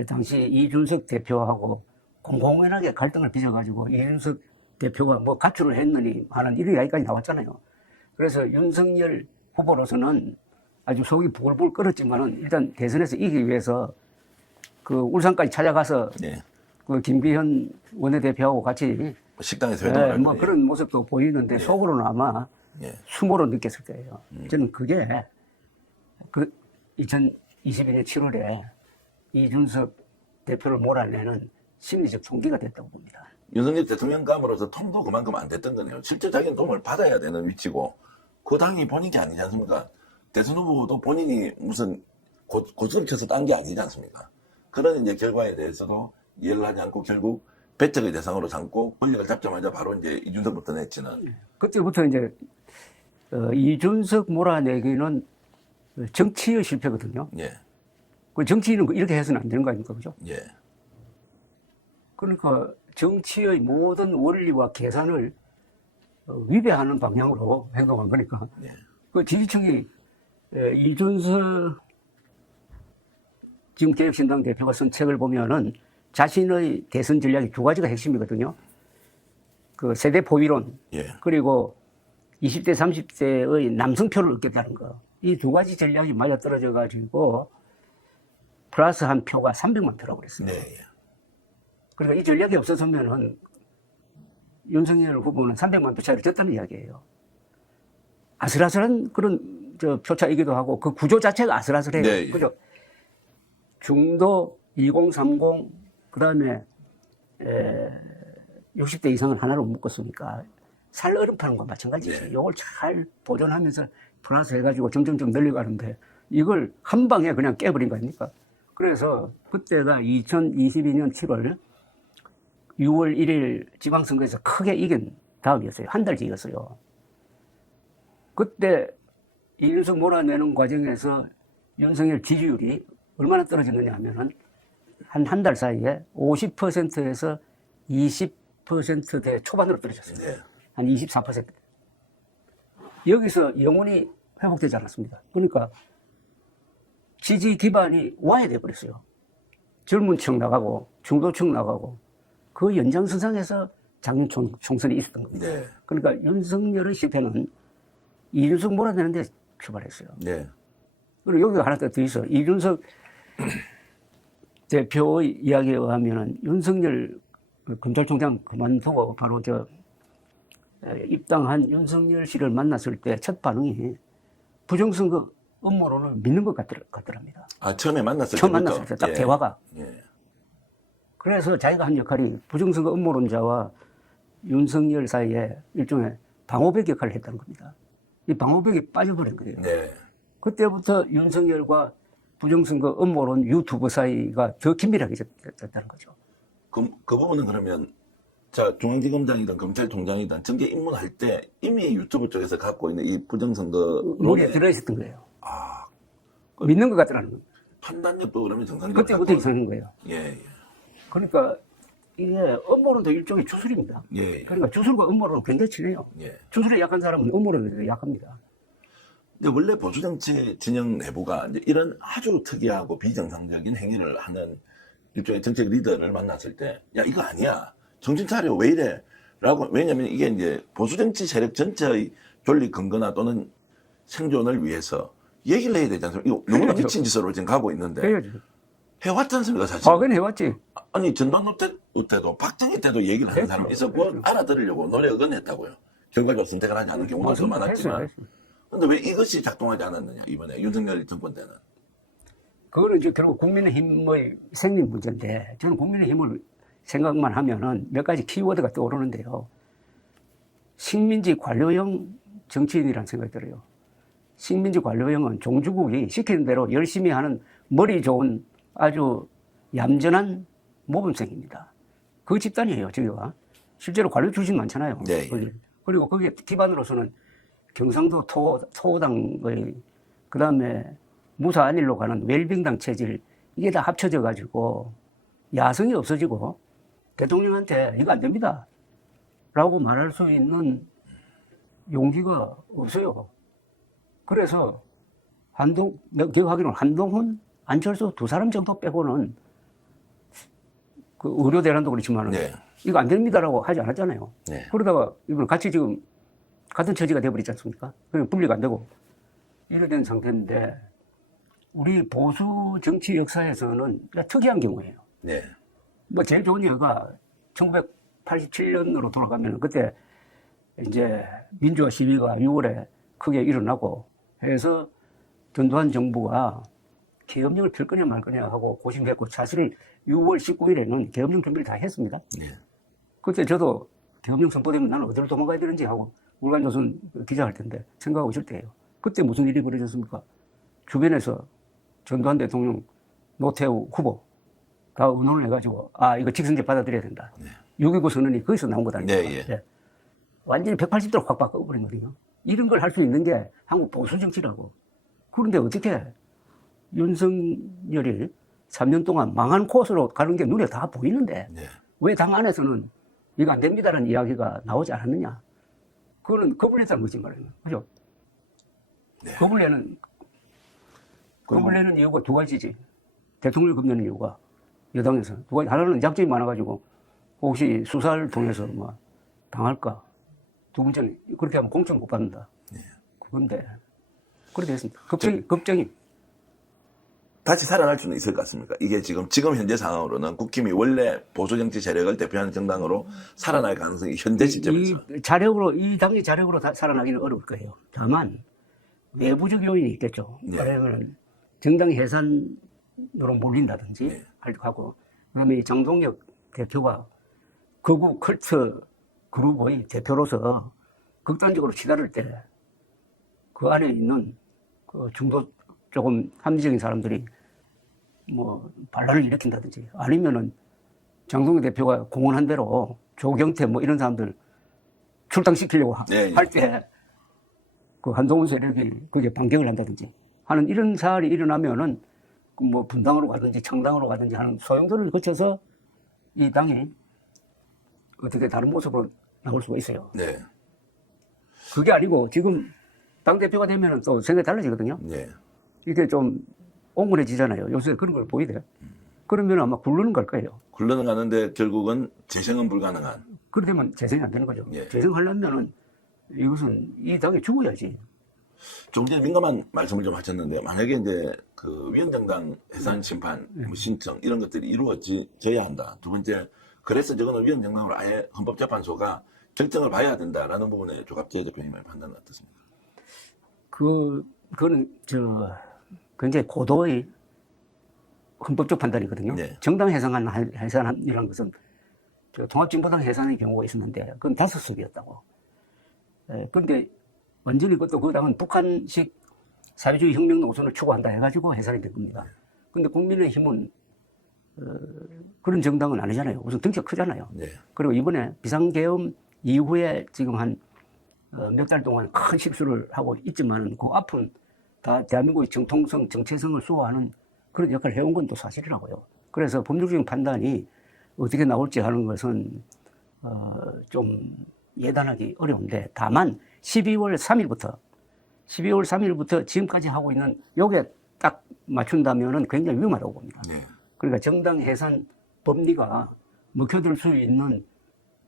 당시 이준석 대표하고 공공연하게 갈등을 빚어가지고 이준석 대표가 뭐 가출을 했느니 하는 이런 이야기까지 나왔잖아요. 그래서 윤석열 후보로서는 아주 속이 부글부글 끓었지만은 일단 대선에서 이기기 위해서 그 울산까지 찾아가서 예. 그 김기현 원내대표하고 같이 식당에서 회동을 뭐 그런 모습도 보이는데 속으로는 아마 예. 수모로 느꼈을 거예요. 저는 그게 그 2022년 7월에 이준석 대표를 몰아내는 심리적 총기가 됐다고 봅니다. 윤석열 대통령감으로서 통도 그만큼 안 됐던 거네요. 실제 자기는 도움을 받아야 되는 위치고 그 당이 본인이 아니지 않습니까? 대선 후보도 본인이 무슨 고수를 쳐서 딴 게 아니지 않습니까? 그런 이제 결과에 대해서도 이해를 하지 않고 결국 배척의 대상으로 삼고 권력을 잡자마자 바로 이제 이준석부터 내치는. 그때부터 이제 이준석 몰아내기는 정치의 실패거든요. 예. 그 정치인은 이렇게 해서는 안 되는 거 아닙니까? 그죠? 예. 그러니까 정치의 모든 원리와 계산을 위배하는 방향으로 행동한 거니까. 예. 그 지지층이 이준석 지금 개혁신당 대표가 쓴 책을 보면은 자신의 대선 전략이 두 가지가 핵심이거든요. 그 세대 포위론, 예. 그리고 20대, 30대의 남성표를 얻겠다는 거. 이 두 가지 전략이 맞아떨어져 가지고 플러스 한 표가 300만 표라고 그랬어요. 네. 예. 그러니까 이 전략이 없었으면은 윤석열 후보는 300만 표 차이를 졌다는 이야기예요. 아슬아슬한 그런 표차이기도 하고 그 구조 자체가 아슬아슬해요. 네, 예. 그죠? 중도 2030 그다음에 60대 이상은 하나로 묶었으니까 살 얼음 파는 건 마찬가지지. 네. 이걸 잘 보존하면서 플러스 해가지고 점점점 늘려가는데 이걸 한 방에 그냥 깨버린 거 아닙니까? 그래서 그때가 2022년 7월 6월 1일 지방선거에서 크게 이긴 다음이었어요. 한 달째 이겼어요. 그때 이준석 몰아내는 과정에서 윤석열 지지율이 얼마나 떨어졌느냐 하면은 한 달 사이에 50%에서 20%대 초반으로 떨어졌어요. 네. 한 24%. 여기서 영원히 회복되지 않았습니다. 그러니까 지지 기반이 와해돼 버렸어요. 젊은 층 나가고 중도층 나가고 그 연장선상에서 작년 총선이 있었던 겁니다. 네. 그러니까 윤석열의 실패는 이준석 몰아내는데 출발했어요. 네. 그리고 여기가 하나 더 있어. 이준석 대표의 이야기에 의하면 윤석열 검찰총장 그만두고 바로 입당한 윤석열 씨를 만났을 때 첫 반응이 부정선거 음모론을 믿는 것 같더랍니다. 아, 처음에 만났을 처음 때부터? 만났을 때 딱 예. 대화가. 예. 그래서 자기가 한 역할이 부정선거 음모론자와 윤석열 사이에 일종의 방호벽 역할을 했다는 겁니다. 이 방호벽이 빠져버린 거예요. 네. 그때부터 윤석열과 부정선거 음모론 유튜브 사이가 더 긴밀하게 됐다는 거죠. 그 부분은 그러면 자 중앙지검장이든 검찰총장이든 정계 입문할 때 이미 유튜브 쪽에서 갖고 있는 이 부정선거 머리에 들어있었던 거예요. 아, 믿는 것 같더라는 거예요. 판단력도 그러면 정상적으로 그때부터 이상한 거예요. 예, 예. 그러니까 이게 음모론도 일종의 주술입니다. 예, 예. 그러니까 주술과 음모론은 굉장히 친해요. 예. 주술에 약한 사람은 음모론에 약합니다. 근데 원래 보수정치 진영 내부가 이제 이런 아주 특이하고 비정상적인 행위를 하는 일종의 정책 리더를 만났을 때, 야, 이거 아니야. 정신 차려. 왜 이래? 라고, 왜냐면 이게 이제 보수정치 세력 전체의 존립 근거나 또는 생존을 위해서 얘기를 해야 되지 않습니까? 이거 너무나 해야죠. 미친 짓으로 지금 가고 있는데. 해야죠. 해왔지 않습니까, 사실? 과거엔 해왔지. 아니, 전방노 때도, 박정희 때도 얘기를 하는 했죠. 사람이 있었고, 알아들으려고 노력은 했다고요. 결과적으로 선택을 하지 않은 경우가 더 많았지만. 했어요. 근데 왜 이것이 작동하지 않았느냐, 이번에 윤석열 정권 때는. 그거는 이제 결국 국민의힘의 생긴 문제인데, 저는 국민의힘을 생각만 하면은 몇 가지 키워드가 떠오르는데요. 식민지 관료형 정치인이라는 생각이 들어요. 식민지 관료형은 종주국이 시키는 대로 열심히 하는 머리 좋은 아주 얌전한 모범생입니다. 그 집단이에요, 저기가. 실제로 관료 출신 많잖아요. 네. 거기. 그리고 거기에 기반으로서는 경상도 토호당의 그 다음에 무사 안일로 가는 웰빙당 체질 이게 다 합쳐져 가지고 야성이 없어지고 대통령한테 이거 안 됩니다 라고 말할 수 있는 용기가 없어요. 그래서 내가 기억하기로는 한동훈, 안철수 두 사람 정도 빼고는 그 의료 대란도 그렇지만 네. 이거 안 됩니다라고 하지 않았잖아요. 네. 그러다가 이번 같이 지금 같은 처지가 돼버리지 않습니까? 그냥 분리가 안 되고 이래 된 상태인데 우리 보수 정치 역사에서는 특이한 경우예요. 네. 뭐 제일 좋은 예가 1987년으로 돌아가면 그때 이제 민주화 시위가 6월에 크게 일어나고 해서 전두환 정부가 계엄령을 펼 거냐 말 거냐 하고 고심했고 사실 6월 19일에는 계엄령 준비를 다 했습니다. 네. 그때 저도 계엄령 선포되면 나는 어디로 도망가야 되는지 하고 울간조선 기자할 텐데 생각하고 있을 때예요. 그때 무슨 일이 벌어졌습니까? 주변에서 전두환 대통령, 노태우 후보 다 의논을 해가지고 이거 직선제 받아들여야 된다. 네. 6.29 선언이 거기서 나온 거다. 네, 예. 예. 완전히 180도로 확 바꿔버린 거거든요. 이런 걸 할 수 있는 게 한국 보수 정치라고. 그런데 어떻게 윤석열이 3년 동안 망한 코스로 가는 게 눈에 다 보이는데 네. 왜 당 안에서는 이거 안 됩니다라는 이야기가 나오지 않았느냐. 그거는 겁을 냈다는 거지 말이에요. 그죠? 네. 겁을 내는 이유가 두 가지지. 대통령을 겁내는 이유가 여당에서 두 가지. 하나는 약점이 많아가지고 혹시 수사를 통해서 뭐 당할까. 두 번째는 그렇게 하면 공천 못 받는다. 네. 그건데 그렇게 됐습니다. 걱정이. 다시 살아날 수는 있을 것 같습니까? 이게 지금 현재 상황으로는 국힘이 원래 보수 정치 세력을 대표하는 정당으로 살아날 가능성이 현재 시점에서 이 당의 자력으로 살아나기는 어려울 거예요. 다만 내부적 요인이 있겠죠. 네. 왜냐하면 정당 해산으로 몰린다든지 네. 하고 그다음에 이 장동혁 대표가 극우 컬트 그룹의 대표로서 극단적으로 치달을 때 그 안에 있는 그 중도 조금 합리적인 사람들이 뭐 반란을 일으킨다든지 아니면은 장동혁 대표가 공언한 대로 조경태 뭐 이런 사람들 출당시키려고 네, 할 때 그 한동훈 세력이 그게 반격을 한다든지 하는 이런 사안이 일어나면은 그 뭐 분당으로 가든지 청당으로 가든지 하는 소용돌이를 거쳐서 이 당이 어떻게 다른 모습으로 나올 수가 있어요. 네. 그게 아니고 지금 당대표가 되면은 또 생각이 달라지거든요. 네. 이게 좀 옹골해지잖아요. 요새 그런 걸 보이대. 그러면 아마 굴르는 걸 거예요. 굴러는 가는데 결국은 재생은 불가능한. 그렇게 되면 재생이 안 되는 거죠. 예. 재생하려면은 이것은 이 당이 죽어야지. 좀 전에 민감한 말씀을 좀 하셨는데 만약에 이제 그 위원장당 해산 심판 뭐 신청 이런 것들이 이루어져야 한다. 두 번째 그래서 저거는 위원장당으로 아예 헌법재판소가 결정을 봐야 된다라는 부분에 조갑재 대표님의 판단은 어떻습니까? 그거는 굉장히 고도의 헌법적 판단이거든요. 네. 정당 해산이라는 것은 통합진보당 해산의 경우가 있었는데 그건 5석이었다고. 그런데 완전히 그것도 그 당은 북한식 사회주의 혁명 노선을 추구한다 해가지고 해산이 된 겁니다. 그런데 국민의힘은 그런 정당은 아니잖아요. 우선 덩치가 크잖아요. 네. 그리고 이번에 비상계엄 이후에 지금 한 몇 달 동안 큰 실수를 하고 있지만 그 앞은 다 대한민국의 정통성, 정체성을 수호하는 그런 역할을 해온 건 또 사실이라고요. 그래서 법률적인 판단이 어떻게 나올지 하는 것은 좀 예단하기 어려운데 다만 12월 3일부터 지금까지 하고 있는 요게 딱 맞춘다면은 굉장히 위험하다고 봅니다. 네. 그러니까 정당 해산 법리가 먹혀들 수 있는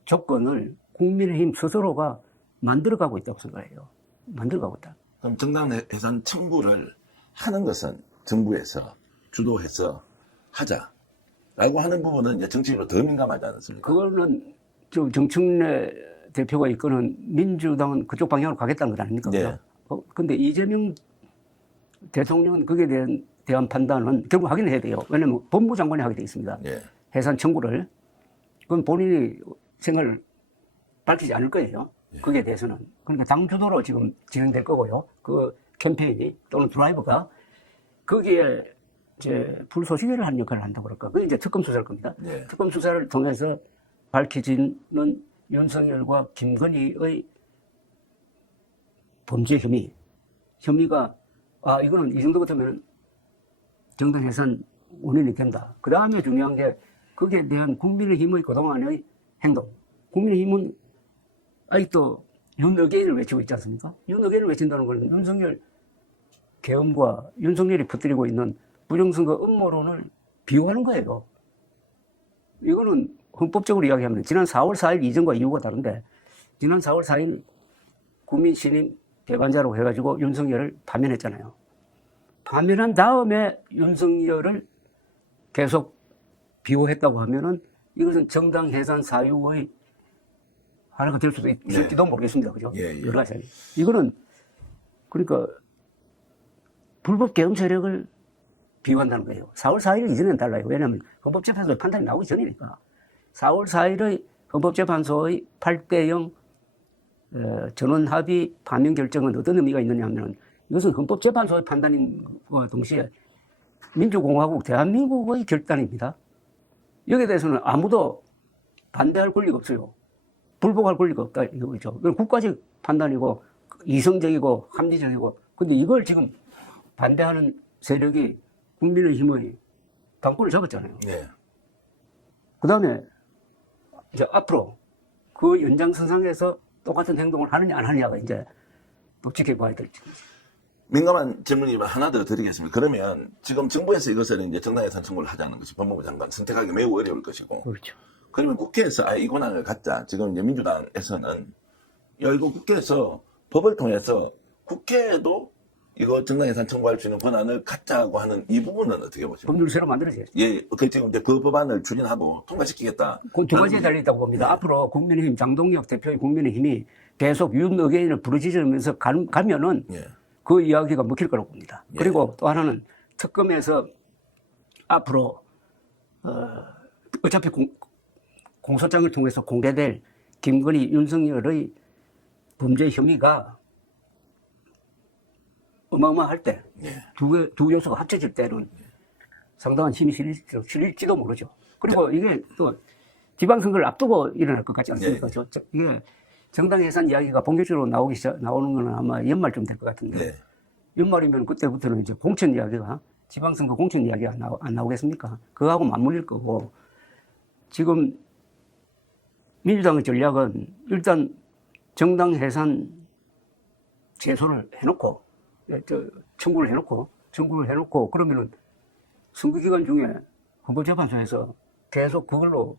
조건을 국민의힘 스스로가 만들어가고 있다고 생각해요. 만들어가고 있다. 그럼 정당 해산 청구를 하는 것은 정부에서 주도해서 하자라고 하는 부분은 이제 정치적으로 더 민감하지 않습니까? 그거는 정청래 대표가 이끄는 민주당은 그쪽 방향으로 가겠다는 것 아닙니까? 네. 근데 이재명 대통령은 거기에 대한 판단은 결국 하긴 해야 돼요. 왜냐하면 법무장관이 하게 돼 있습니다. 네. 해산 청구를. 그건 본인이 생각을 밝히지 않을 거예요. 거기에 대해서는. 그러니까 당 주도로 지금 진행될 거고요. 그 캠페인이 또는 드라이브가 거기에 이제 불소식을 하는 역할을 한다고 그럴까. 그게 이제 특검 수사일 겁니다. 네. 특검 수사를 통해서 밝혀지는 윤석열과 김건희의 범죄 혐의가 이거는 이 정도 같으면 정당 해산 원인이 된다. 그 다음에 중요한 게 거기에 대한 국민의힘의 그동안의 행동. 국민의힘은 아직도 윤어게인을 외치고 있지 않습니까? 윤어게인을 외친다는 건 윤석열 계엄과 윤석열이 퍼뜨리고 있는 부정선거 음모론을 비호하는 거예요. 이거는 헌법적으로 이야기하면 지난 4월 4일 이전과 이후가 다른데 지난 4월 4일 국민신임 대관자로 해가지고 윤석열을 파면했잖아요. 파면한 다음에 윤석열을 계속 비호했다고 하면은 이것은 정당 해산 사유의 하나가 될 수도 있을지도 모르겠습니다. 그죠? 예. 여러 가지. 이거는 그러니까 불법 계엄 세력을 비호한다는 거예요. 4월 4일 이전에는 달라요. 왜냐하면 헌법재판소의 판단이 나오기 전이니까. 4월 4일의 헌법재판소의 8대0 전원 합의 파면 결정은 어떤 의미가 있느냐 하면 이것은 헌법재판소의 판단과 동시에 민주공화국 대한민국의 결단입니다. 여기에 대해서는 아무도 반대할 권리가 없어요. 불복할 권리가 없다 이거죠. 국가적 판단이고 이성적이고 합리적이고 근데 이걸 지금 반대하는 세력이 국민의힘의 당권을 잡았잖아요. 네. 그 다음에 이제 앞으로 그 연장선상에서 똑같은 행동을 하느냐 안 하느냐가 이제 또 지켜봐야 될지. 민감한 질문이 하나 더 드리겠습니다. 그러면 지금 정부에서 이것을 이제 정당 예산 청구를 하자는 것이 법무부 장관 선택하기 매우 어려울 것이고, 그렇죠. 그러면 국회에서 이 권한을 갖자. 지금 이제 민주당에서는 이거 국회에서 법을 통해서 국회에도 이거 정당 예산 청구할 수 있는 권한을 갖자고 하는 이 부분은 어떻게 보십니까? 법률 새로 만들어져야죠. 예, 지금 이제 그 법안을 추진하고 통과시키겠다. 그 두 가지에 달려있다고 봅니다. 앞으로 국민의힘 장동혁 대표의 국민의힘이 계속 윤 의견을 부르짖으면서 가면은 예. 그 이야기가 먹힐 거라고 봅니다. 예. 그리고 또 하나는 특검에서 앞으로 어차피 공소장을 통해서 공개될 김건희, 윤석열의 범죄 혐의가 어마어마할 때, 예. 두 요소가 합쳐질 때는 상당한 힘이 실릴지도 모르죠. 그리고 이게 또 지방선거를 앞두고 일어날 것 같지 않습니까? 네. 이게 정당 예산 이야기가 본격적으로 나오는 건 아마 연말쯤 될 것 같은데, 네. 연말이면 그때부터는 이제 공천 이야기가, 지방선거 공천 이야기가 안 나오겠습니까? 그거하고 맞물릴 거고, 지금 민주당의 전략은 일단 정당 예산 제소를 해놓고, 청구를 해놓고, 그러면은 선거 기간 중에 헌법재판소에서 계속 그걸로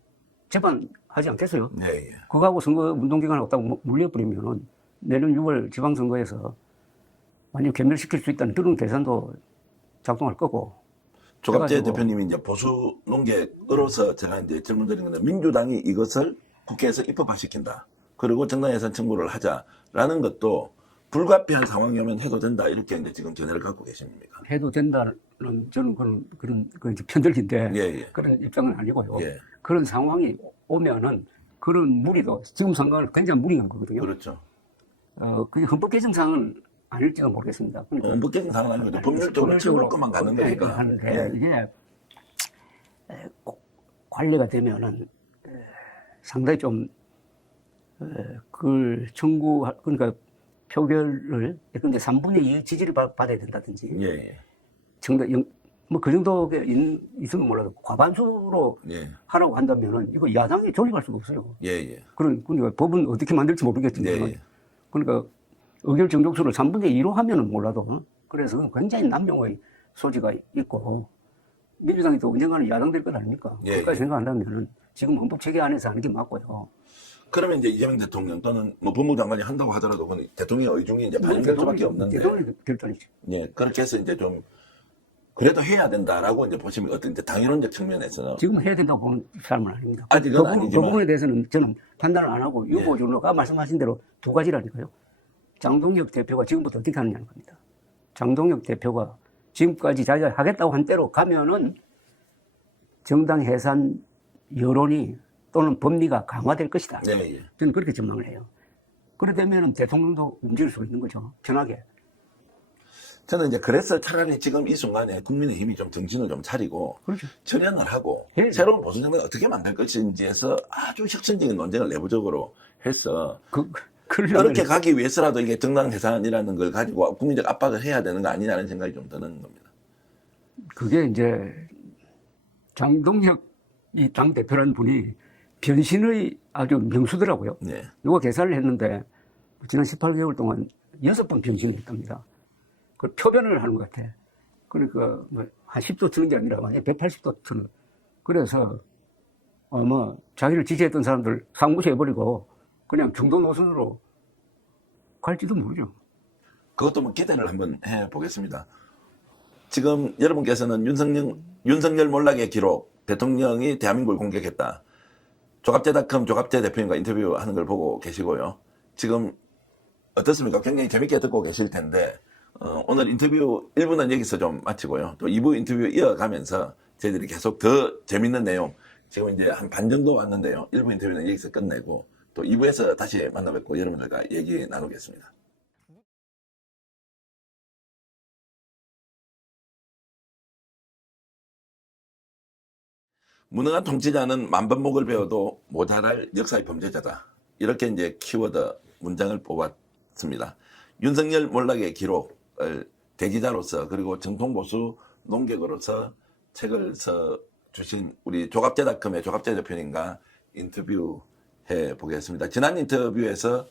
재판하지 않겠어요? 예, 예. 그거하고 선거 운동 기간을 없다고 물려버리면은 내년 6월 지방선거에서 완전히 괴멸시킬 수 있다는 그런 계산도 작동할 거고. 조갑재 그래가지고- 대표님이 이제 보수 논객으로서 제가 이제 질문 드린 건데, 민주당이 이것을 국회에서 입법화시킨다. 그리고 정당 예산 청구를 하자라는 것도 불가피한 상황이 오면 해도 된다. 이렇게 이제 지금 견해를 갖고 계십니까? 해도 된다는 저는 그런 이제 편들기인데 예, 예. 그런 입장은 아니고요. 예. 그런 상황이 오면은 그런 무리도 지금 상황은 굉장히 무리한 거거든요. 그렇죠. 그게 헌법 개정 사항은 아닐지도 모르겠습니다. 그러니까 헌법 개정 상은 아니거든요. 법률적으로 채울 것만 가는 거니까. 하는데 예. 이게 관리가 되면은 상당히 좀 그걸 그러니까 표결을 근데 3분의 2 지지를 받아야 된다든지 예, 예. 뭐그 정도 있으면 몰라도 과반수로 예. 하라고 한다면은 이거 야당이 조립할 수가 없어요. 예, 예. 그러니까 법은 어떻게 만들지 모르겠지만 예, 예. 그러니까 의결 정족수를 3분의 2로 하면은 몰라도 그래서 굉장히 남용의 소지가 있고 민주당이 또 언젠가는 야당 될 것 아닙니까? 예, 그까지 예. 생각한다면은 지금 헌법 체계 안에서 하는 게 맞고요. 그러면 이제 이재명 대통령 또는 뭐 법무부 장관이 한다고 하더라도 그건 대통령의 의중이 이제 반영될 수밖에 없는데. 대통령이 결단이죠. 예. 그렇게 해서 이제 좀 그래도 해야 된다라고 이제 보시면 어떤 이제 당연론적 측면에서는 지금 해야 된다고 보는 사람은 아닙니다. 아직은 그 아니지만. 부분에 대해서는 저는 판단을 안 하고 예. 유보적으로 말씀하신 대로 두 가지라니까요. 장동혁 대표가 지금부터 어떻게 하느냐는 겁니다. 장동혁 대표가 지금까지 자기가 하겠다고 한 대로 가면은 정당 해산 여론이 또는 법리가 강화될 것이다. 예, 예. 저는 그렇게 전망을 해요. 그러다면 대통령도 움직일 수 있는 거죠. 편하게. 저는 이제 그래서 차라리 지금 이 순간에 국민의힘이 좀 정신을 좀 차리고 그렇죠. 철연을 하고 예. 새로운 보수 정당을 어떻게 만들 것인지에서 아주 혁신적인 논쟁을 내부적으로 해서 그렇게 가기 위해서라도 이게 정당 해산이라는 걸 가지고 국민적 압박을 해야 되는 거 아니냐는 생각이 좀 드는 겁니다. 그게 이제 장동혁 이 당 대표라는 분이 변신의 아주 명수더라고요. 네. 누가 계산을 했는데 지난 18개월 동안 6번 변신을 했답니다. 그 표변을 하는 것 같아. 그러니까 뭐한 10도 트는 게 아니라 만약에 180도 트는. 그래서 아마 자기를 지지했던 사람들 상무시해버리고 그냥 중도 노선으로 갈지도 모르죠. 그것도 뭐 기대를 한번 해보겠습니다. 지금 여러분께서는 윤석열 몰락의 기록, 대통령이 대한민국을 공격했다. 조갑재닷컴 조갑재 대표님과 인터뷰하는 걸 보고 계시고요. 지금 어떻습니까? 굉장히 재밌게 듣고 계실 텐데 오늘 인터뷰 1부는 여기서 좀 마치고요. 또 2부 인터뷰 이어가면서 저희들이 계속 더 재밌는 내용, 지금 이제 한 반 정도 왔는데요. 1부 인터뷰는 여기서 끝내고 또 2부에서 다시 만나 뵙고 여러분들과 얘기 나누겠습니다. 무능한 통치자는 만번목을 배워도 모자랄 역사의 범죄자다. 이렇게 이제 키워드 문장을 뽑았습니다. 윤석열 몰락의 기록을 대기자로서 그리고 정통보수 논객으로서 책을 써 주신 우리 조갑재닷컴의 조갑재 대표님과 인터뷰해 보겠습니다. 지난 인터뷰에서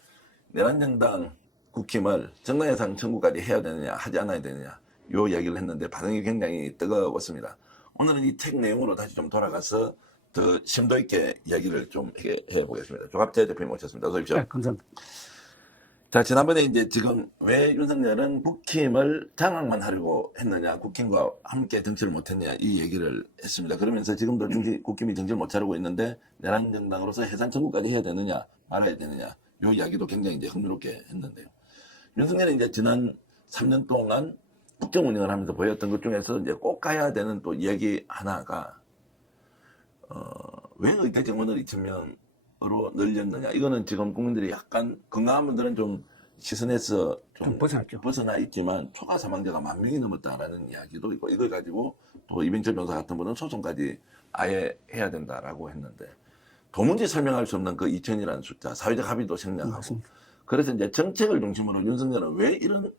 내란정당 국힘을 정당해상 청구까지 해야 되느냐 하지 않아야 되느냐 요 이야기를 했는데 반응이 굉장히 뜨거웠습니다. 오늘은 이 책 내용으로 다시 좀 돌아가서 더 심도 있게 이야기를 좀 해보겠습니다. 조갑재 대표님 모셨습니다. 어서 오십시오. 네, 감사합니다. 자, 지난번에 이제 지금 왜 윤석열은 국힘을 장악만 하려고 했느냐, 국힘과 함께 정치를 못했느냐, 이 얘기를 했습니다. 그러면서 지금도 국힘이 정치를 못 차리고 있는데, 내란정당으로서 해산 청구까지 해야 되느냐, 말아야 되느냐, 요 이야기도 굉장히 이제 흥미롭게 했는데요. 윤석열이 이제 지난 3년 동안 국정 운영을 하면서 보였던 것 중에서 이제 꼭 가야 되는 또 이야기 하나가, 왜 의대 정원을 2,000명으로 늘렸느냐. 이거는 지금 국민들이 약간 건강한 분들은 좀 시선에서 좀 벗어났죠. 벗어나 있지만 초과 사망자가 10,000명이 넘었다라는 이야기도 있고 이걸 가지고 또 이병철 변호사 같은 분은 소송까지 아예 해야 된다라고 했는데 도무지 설명할 수 없는 그 2,000이라는 숫자, 사회적 합의도 생략하고 맞습니다. 그래서 이제 정책을 중심으로 윤석열은 왜 이런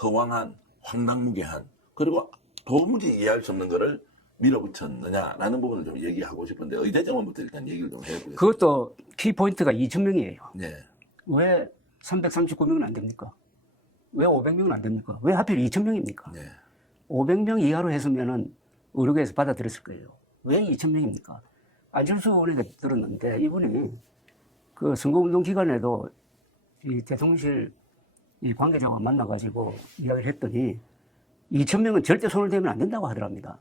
허황한 황당무계한 그리고 도무지 이해할 수 없는 거를 밀어붙였느냐라는 부분을 좀 얘기하고 싶은데 의대 정원부터 일단 얘기를 좀 해보겠습니다. 그것도 키포인트가 2,000명이에요. 네. 왜 339명은 안 됩니까? 왜 500명은 안 됩니까? 왜 하필 2,000명입니까? 네. 500명 이하로 했으면은 의료계에서 받아들였을 거예요. 왜 2,000명입니까? 안철수 의원에게 들었는데 이분이 그 선거운동 기간에도 이 대통령실 이 관계자와 만나가지고 이야기를 했더니 2,000명은 절대 손을 대면 안 된다고 하더랍니다.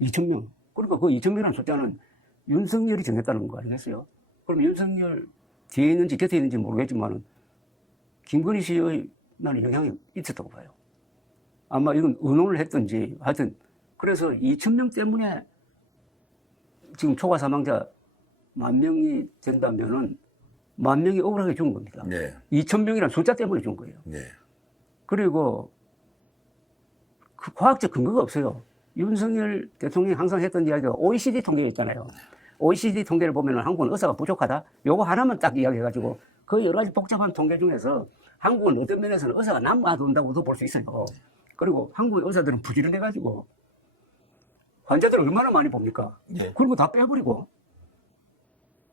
2,000명. 그러니까 그 2,000명이라는 숫자는 윤석열이 정했다는 거 아니겠어요? 그럼 윤석열 뒤에 있는지 곁에 있는지 모르겠지만은 김건희 씨의 나는 영향이 있었다고 봐요. 아마 이건 의논을 했든지 하여튼 그래서 2,000명 때문에 지금 초과 사망자 10,000명이 된다면은 10,000명이 억울하게 죽은 겁니다. 네. 2,000명이라는 숫자 때문에 죽은 거예요. 네. 그리고 그 과학적 근거가 없어요. 윤석열 대통령이 항상 했던 이야기가 OECD 통계에 있잖아요. OECD 통계를 보면 한국은 의사가 부족하다. 요거 하나만 딱 이야기해가지고 그 여러 가지 복잡한 통계 중에서 한국은 어떤 면에서는 의사가 남아돈다고도 볼 수 있어요. 그리고 한국의 의사들은 부지런해가지고 환자들을 얼마나 많이 봅니까? 네. 그리고 다 빼버리고.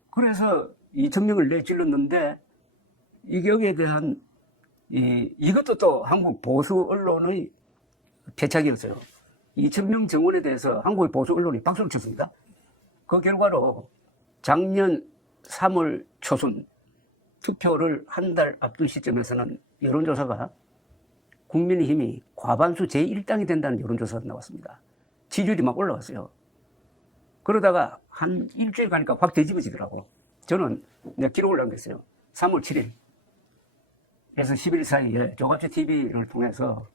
그래서 2,000명을 내질렀는데 여기에 대한 이것도 또 한국 보수 언론의 패착이었어요. 2,000명 정원에 대해서 한국의 보수 언론이 박수를 쳤습니다. 그 결과로 작년 3월 초순 투표를 한 달 앞둔 시점에서는 여론조사가 국민의힘이 과반수 제1당이 된다는 여론조사가 나왔습니다. 지지율이 막 올라갔어요. 그러다가 한 일주일 가니까 확 뒤집어지더라고. 저는 내가 기록을 남겼어요. 3월 7일. 그래서 10일 사이에 조갑재 TV를 통해서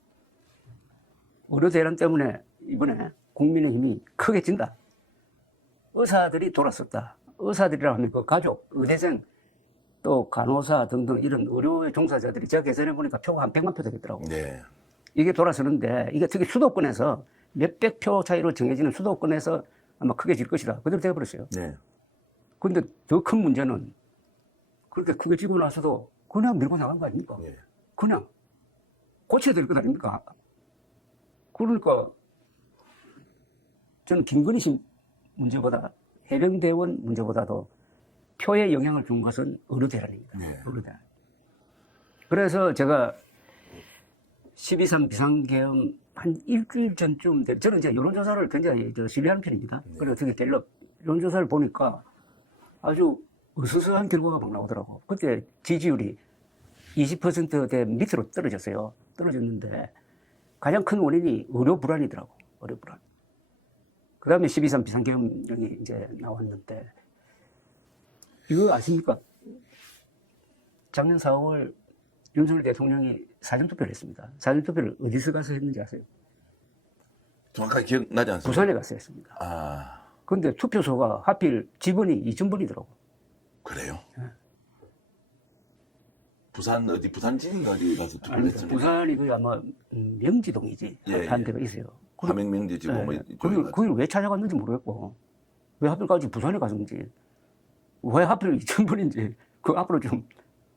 의료 대란 때문에 이번에 국민의힘이 크게 진다. 의사들이 돌았었다. 의사들이라 하면 그 가족, 의대생, 또 간호사 등등 이런 의료의 종사자들이 제가 계산해 보니까 표가 한 100만 표 되겠더라고요. 네. 이게 돌아서는데 이게 특히 수도권에서 몇백 표 차이로 정해지는 수도권에서 아마 크게 질 것이다. 그대로 되어버렸어요. 네. 근데 더 큰 문제는 그렇게 크게 지고 나서도 그냥 밀고 나간 거 아닙니까? 네. 그냥 고쳐야 될 것 아닙니까? 그러니까 저는 김건희 씨 문제보다 해병대원 문제보다도 표에 영향을 준 것은 의료대란입니다. 네. 의료대란. 그래서 제가 12.3 비상계엄 한 일주일 전쯤 저는 이제 여론조사를 굉장히 신뢰하는 편입니다. 그래서 어떻게 갤럽 여론조사를 보니까 아주 으스스한 결과가 막 나오더라고. 그때 지지율이 20%대 밑으로 떨어졌어요. 떨어졌는데 가장 큰 원인이 의료 불안이더라고. 의료 불안. 그 다음에 12.3 비상계엄령이 이제 나왔는데 이거 아십니까? 작년 4월 윤석열 대통령이 사전투표를 했습니다. 사전투표를 어디서 가서 했는지 아세요? 정확하게 기억나지 않습니다. 부산에 가서 했습니다. 아, 근데 투표소가 하필 지번이 2,000번이더라고. 그래요? 네. 부산 어디 부산진인가 어디 가서 투표를 아니, 했습니다. 부산이 그 아마 명지동이지. 예, 한 예. 데가 있어요. 함행명지지고 뭐 이쪽에 거길 왜 찾아갔는지 모르겠고 왜 하필까지 부산에 갔는지 왜 하필 2,000번인지 그 앞으로 좀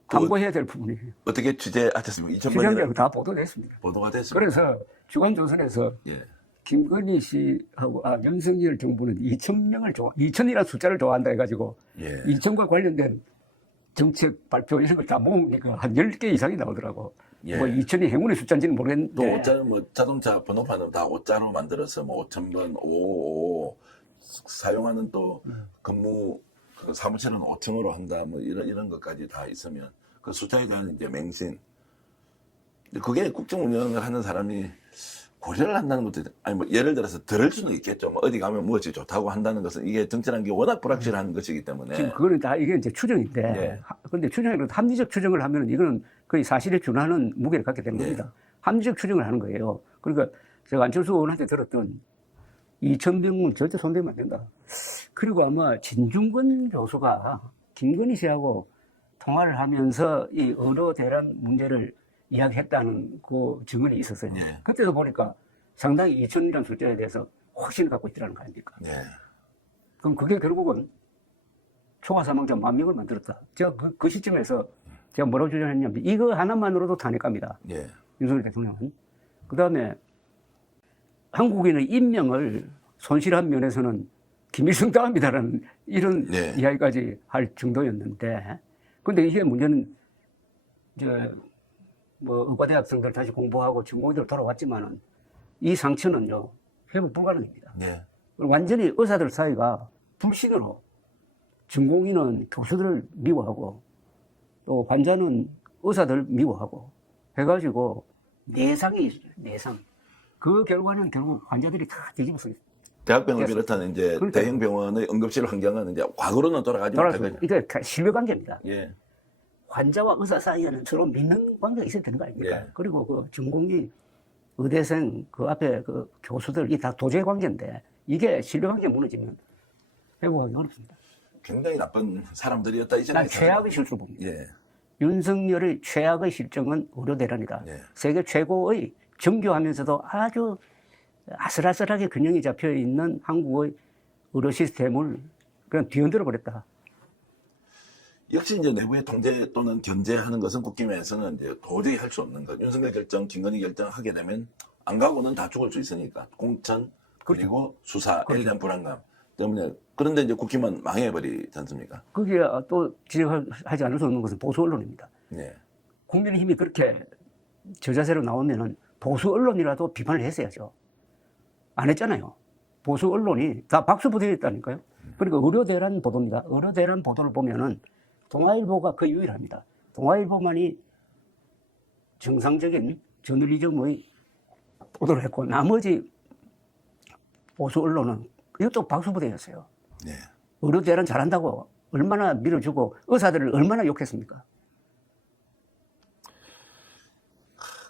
광고해야 될 부분이 어떻게 취재하셨습니까? 취재한 2,000번이나 게 다 보도됐습니다. 보도가 됐습니다. 그래서 주간조선에서 예. 김건희 씨하고 윤석열 정부는 2,000명을 2,000이라는 숫자를 좋아한다 해가지고 예. 2,000과 관련된 정책 발표 이런 걸 다 모으니까 한 10개 이상이 나오더라고. 예. 뭐 2천이 행운의 숫자인지는 또 모르겠는데. 오자 뭐 자동차 번호판은 다 오자로 만들어서 뭐 5,000번 555 사용하는 또 근무 그 사무실은 5층으로 한다 뭐 이런 것까지 다 있으면 그 숫자에 대한 이제 맹신. 근데 그게 국정 운영을 하는 사람이 고려를 한다는 것도 아니 뭐 예를 들어서 들을 수는 있겠죠. 뭐 어디 가면 무엇이 좋다고 한다는 것은 이게 정치라는 게 워낙 불확실한 것이기 때문에 지금 그거는 다 이게 이제 추정인데. 네. 그런데 추정이 합리적 추정을 하면 이거는 거의 사실에 준하는 무게를 갖게 되는 네. 겁니다. 합리적 추정을 하는 거예요. 그러니까 제가 안철수 의원한테 들었던 2,000명은 절대 손대면 안 된다. 그리고 아마 진중권 교수가 김건희 씨하고 통화를 하면서 이 언어 대란 문제를 이야기했다는 그 증언이 있었어요. 네. 그때도 보니까 상당히 2,000이라는 숫자에 대해서 확신을 갖고 있더라는 거 아닙니까? 네. 그럼 그게 결국은 총화 사망자 10,000명을 만들었다. 제가 그 시점에서 제가 뭐라고 주장했냐면 이거 하나만으로도 탄핵갑니다. 예. 윤석열 대통령은. 그 다음에 한국인의 인명을 손실한 면에서는 김일성 다음이다라는 이런 네. 이야기까지 할 정도였는데, 근데 이게 문제는 이제 뭐 의과대학생들 다시 공부하고 전공의들 돌아왔지만은 이 상처는요 회복 불가능입니다. 네. 완전히 의사들 사이가 불신으로 전공의는 교수들을 미워하고 또 환자는 의사들 미워하고 해가지고 내상이 있어요. 내상. 그 결과는 결국 환자들이 다 뒤집어서 대학병을 비롯한 이제 그러니까요. 대형 병원의 응급실 환경은 이제 과거로는 돌아가지 돌아서 못하거든요. 이게 신뢰관계입니다. 예. 환자와 의사 사이에는 서로 믿는 관계가 있어야 되는 거 아닙니까? 예. 그리고 그 전공의 의대생 그 앞에 그 교수들 이 다 도제 관계인데 이게 신뢰관계 무너지면 회복하기 어렵습니다. 굉장히 나쁜 사람들이었다 이제. 난 최악의 실수를 봅니다. 예. 윤석열의 최악의 실정은 의료 대란이다. 예. 세계 최고의 정교하면서도 아주 아슬아슬하게 균형이 잡혀 있는 한국의 의료 시스템을 그냥 뒤흔들어 버렸다. 역시 이제 내부의 통제 또는 견제하는 것은 국힘에서는 이제 도저히 할 수 없는 것. 윤석열 결정, 김건희 결정 하게 되면 안 가고는 다 죽을 수 있으니까 공천 그리고 수사에 대한 불안감 때문에 그런데 이제 국힘은 망해버리지 않습니까? 거기에 또 지적하지 않을 수 없는 것은 보수 언론입니다. 네. 국민의힘이 그렇게 저자세로 나오면은 보수 언론이라도 비판을 했어야죠. 안 했잖아요. 보수 언론이 다 박수 부대했다니까요. 그러니까 의료대란 보도입니다. 의료대란 보도를 보면은 동아일보가 거의 유일합니다. 동아일보만이 정상적인 저널리즘의 보도를 했고 나머지 보수 언론은 이것도 박수 부대였어요. 네. 의료대란 잘한다고 얼마나 밀어주고 의사들을 얼마나 욕했습니까?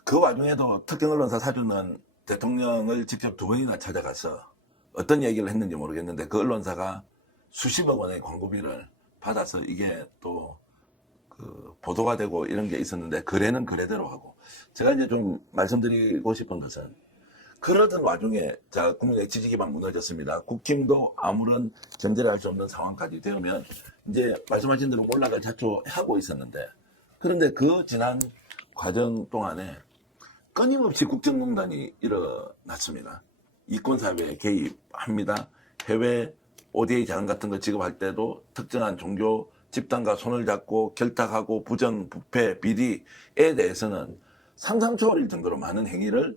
그 와중에도 특정 언론사 사주는 대통령을 직접 2번이나 찾아가서 어떤 얘기를 했는지 모르겠는데 그 언론사가 수십억 원의 광고비를 받아서 이게 또 그 보도가 되고 이런 게 있었는데 거래는 거래대로 하고 제가 이제 좀 말씀드리고 싶은 것은 그러던 와중에 자 국민의 지지 기반 무너졌습니다. 국힘도 아무런 견제를 할 수 없는 상황까지 되면 이제 말씀하신 대로 몰락을 자초하고 있었는데 그런데 그 지난 과정 동안에 끊임없이 국정농단이 일어났습니다. 이권사회에 개입합니다. 해외 ODA 자금 같은 거 지급할 때도 특정한 종교 집단과 손을 잡고 결탁하고 부정, 부패, 비리에 대해서는 상상 초월일 정도로 많은 행위를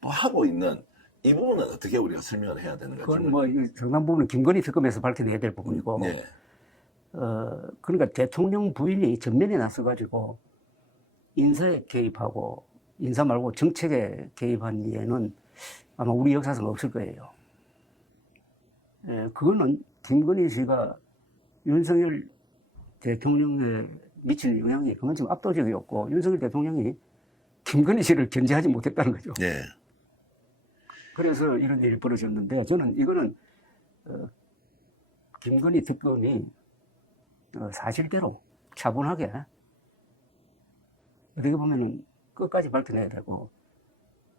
또 하고 있는 이 부분은 어떻게 우리가 설명을 해야 되는 거죠? 그건 뭐 상당 부분은 김건희 특검에서 밝혀내야 될 부분이고 네. 그러니까 대통령 부인이 전면에 나서가지고 인사에 개입하고 인사 말고 정책에 개입한 예는 아마 우리 역사상 없을 거예요. 그거는 김건희 씨가 윤석열 대통령에 미치는 영향이 그만큼 압도적이었고 윤석열 대통령이 김건희 씨를 견제하지 못했다는 거죠. 네. 그래서 이런 일이 벌어졌는데 저는 이거는 김건희 특검이 사실대로 차분하게 어떻게 보면은 끝까지 밝혀내야 되고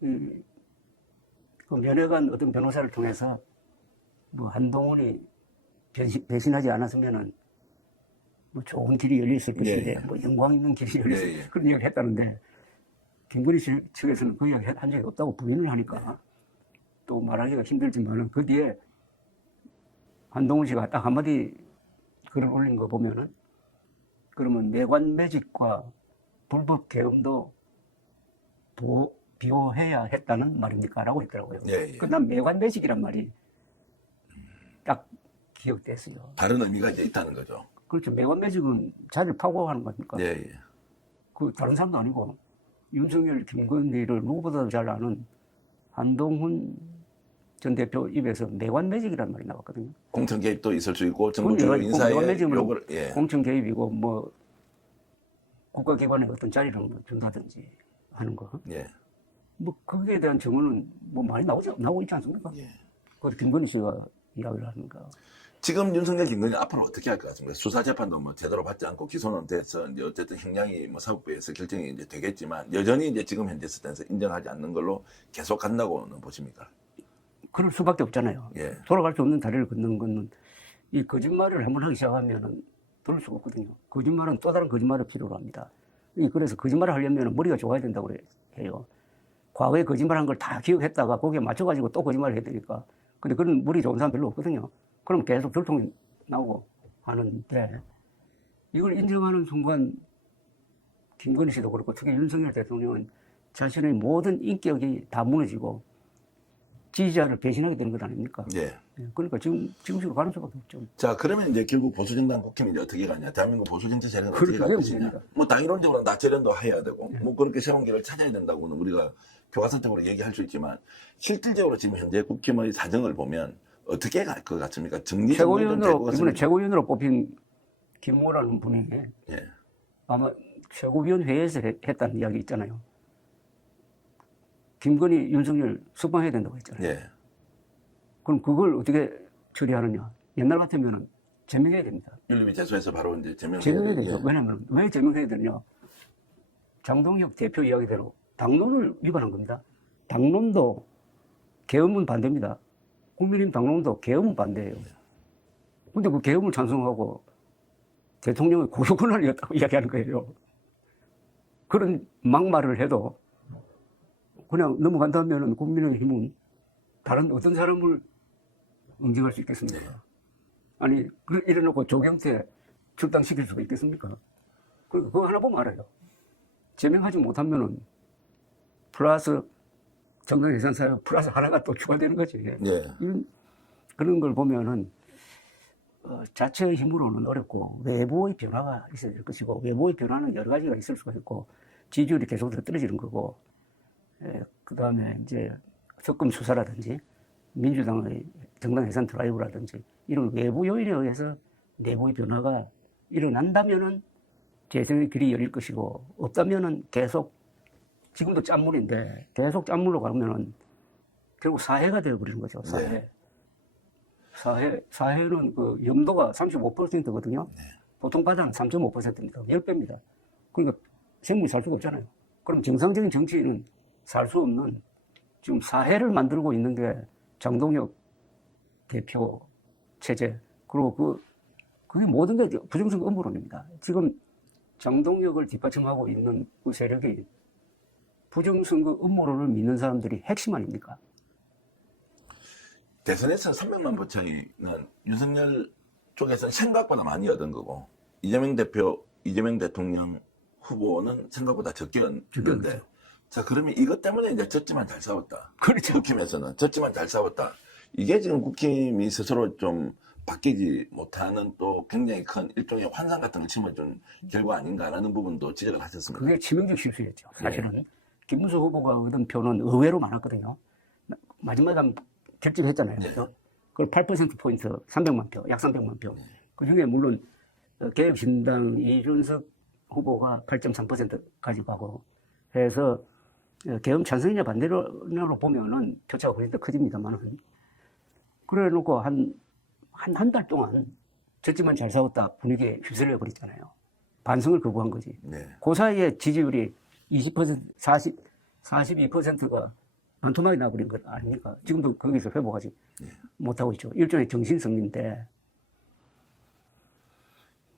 그 면회관 어떤 변호사를 통해서 뭐 한동훈이 배신하지 않았으면은 뭐 좋은 길이 열렸을 것인데 뭐 영광 있는 길이 열렸을 그런 이야기를 했다는데 김건희 측에서는 그 이야기 한 적이 없다고 부인을 하니까 또 말하기가 힘들지만은 그 뒤에 한동훈 씨가 딱 한마디 글을 올린 거 보면은 그러면 매관 매직과 불법 계엄도 비호해야 했다는 말입니까? 라고 했더라고요. 예, 예. 그난 매관 매직이란 말이 딱 기억됐어요. 다른 의미가 이제 있다는 거죠. 그렇죠. 매관 매직은 자리를 파고하는 거니까. 예, 예. 그 다른 사람도 아니고 윤석열, 김건희를 누구보다도 잘 아는 한동훈 전 대표 입에서 매관 매직이라는 말이 나왔거든요. 공천 개입도 있을 수 있고 정부 그건 주요 매관 인사의 매직은 욕을 예. 공천 개입이고 뭐 국가기관에 어떤 자리를 준다든지 하는 거. 예. 뭐 거기에 대한 증언은 뭐 많이 나오고 있지 않습니까? 예. 그걸 김건희 씨가 이야기를 하는가. 지금 윤석열 김건희 앞으로 어떻게 할 것 같습니까? 수사 재판도 뭐 제대로 받지 않고 기소는 돼서 이제 어쨌든 형량이 뭐 사법부에서 결정이 이제 되겠지만 여전히 이제 지금 현재 스탠스 인정하지 않는 걸로 계속 간다고는 보십니까? 그럴 수밖에 없잖아요. 예. 돌아갈 수 없는 다리를 걷는 거는 이 거짓말을 한번 하기 시작하면은 들을 수가 없거든요. 거짓말은 또 다른 거짓말을 필요로 합니다. 그래서 거짓말을 하려면 머리가 좋아야 된다고 해요. 과거에 거짓말한 걸 다 기억했다가 거기에 맞춰가지고 또 거짓말을 해야 되니까. 근데 그런 머리 좋은 사람 별로 없거든요. 그럼 계속 들통이 나오고 하는데 이걸 인정하는 순간 김건희 씨도 그렇고 특히 윤석열 대통령은 자신의 모든 인격이 다 무너지고 지지자를 배신하게 되는 것 아닙니까? 예. 그러니까 지금식으로 가는 수밖에 없죠. 자, 그러면 이제 결국 보수정당 국힘이 이제 어떻게 가냐. 대한민국 보수정치 세력은 어떻게 갈 그렇게 것이냐. 됩니다. 뭐 당이론적으로 나체련도 해야 되고, 뭐 그렇게 새로운 길을 찾아야 된다고는 우리가 교과서적으로 얘기할 수 있지만, 실질적으로 지금 현재 국힘의 사정을 보면 어떻게 갈 것 같습니까? 정리 이번에 최고위원으로 뽑힌 김모라는 분이 예. 아마 최고위원 회의에서 했다는 이야기 있잖아요. 김건희, 윤석열 석방해야 된다고 했잖아요. 예. 그럼 그걸 어떻게 처리하느냐? 옛날 같으면 제명해야 됩니다. 윤리위 제소에서 바로 이제 제명해야 되죠. 예. 왜냐하면 왜 제명해야 되느냐? 장동혁 대표 이야기대로 당론을 위반한 겁니다. 당론도 계엄은 반대입니다. 국민의힘 당론도 계엄은 반대예요. 근데 그 계엄을 찬성하고 대통령의 고소 권한이었다고 이야기하는 거예요. 그런 막말을 해도 그냥 넘어간다면 국민의힘은 다른 어떤 사람을 응징할 수 있겠습니까? 아니, 이래놓고 조경태 출당시킬 수가 있겠습니까? 그리고 그거 하나 보면 알아요. 제명하지 못하면은 플러스 정당 예산 사용 플러스 하나가 또 추가되는 거지. 예. 그런 걸 보면은 자체의 힘으로는 어렵고 외부의 변화가 있어야 될 것이고 외부의 변화는 여러 가지가 있을 수가 있고 지지율이 계속해서 떨어지는 거고 그 다음에 이제 특검 수사라든지 민주당의 정당 예산 드라이브라든지 이런 외부 요인에 의해서 내부의 변화가 일어난다면은 재선의 길이 열릴 것이고 없다면은 계속 지금도 짠물인데 계속 짠물로 가면은 결국 사해가 되어버리는 거죠. 사해. 네. 사해는 그 염도가 35%거든요. 네. 보통 바다는 3.5%입니다. 10배입니다. 그러니까 생물이 살 수가 없잖아요. 그럼 정상적인 정치인은 살 수 없는 지금 사해를 만들고 있는 게 장동혁 대표 체제. 그리고 그게 모든 게 부정선거 음모론입니다. 지금 장동혁을 뒷받침하고 있는 그 세력이 부정선거 음모론을 믿는 사람들이 핵심 아닙니까? 대선에서 300만 표 차이는 윤석열 쪽에서는 생각보다 많이 얻은 거고 이재명 대통령 후보는 생각보다 적게 얻는데 자 그러면 이것 때문에 이제 졌지만 잘 싸웠다. 그렇죠. 국힘에서는 졌지만 잘 싸웠다. 이게 지금 국힘이 스스로 좀 바뀌지 못하는 또 굉장히 큰 일종의 환상 같은 걸 심어준 결과 아닌가라는 부분도 지적을 하셨습니다. 그게 치명적 실수였죠. 사실은 김문수 후보가 얻은 표는 의외로 많았거든요. 마지막에 한번 결집했잖아요. 네. 그걸 8%포인트 300만 표, 약 300만 표. 그 중에 물론 개혁신당 이준석 후보가 8.3% 가져가고 해서 계엄 찬성이냐 반대로 보면은 표차가 훨씬 더 커집니다만은 그래 놓고 한 달 동안 졌지만 잘 싸웠다 분위기에 휩쓸려 버렸잖아요. 반성을 거부한 거지. 네. 그 사이에 지지율이 20%, 42%가 반토막이 나버린 것 아닙니까? 지금도 거기서 회복하지 못하고 있죠. 일종의 정신승리인데.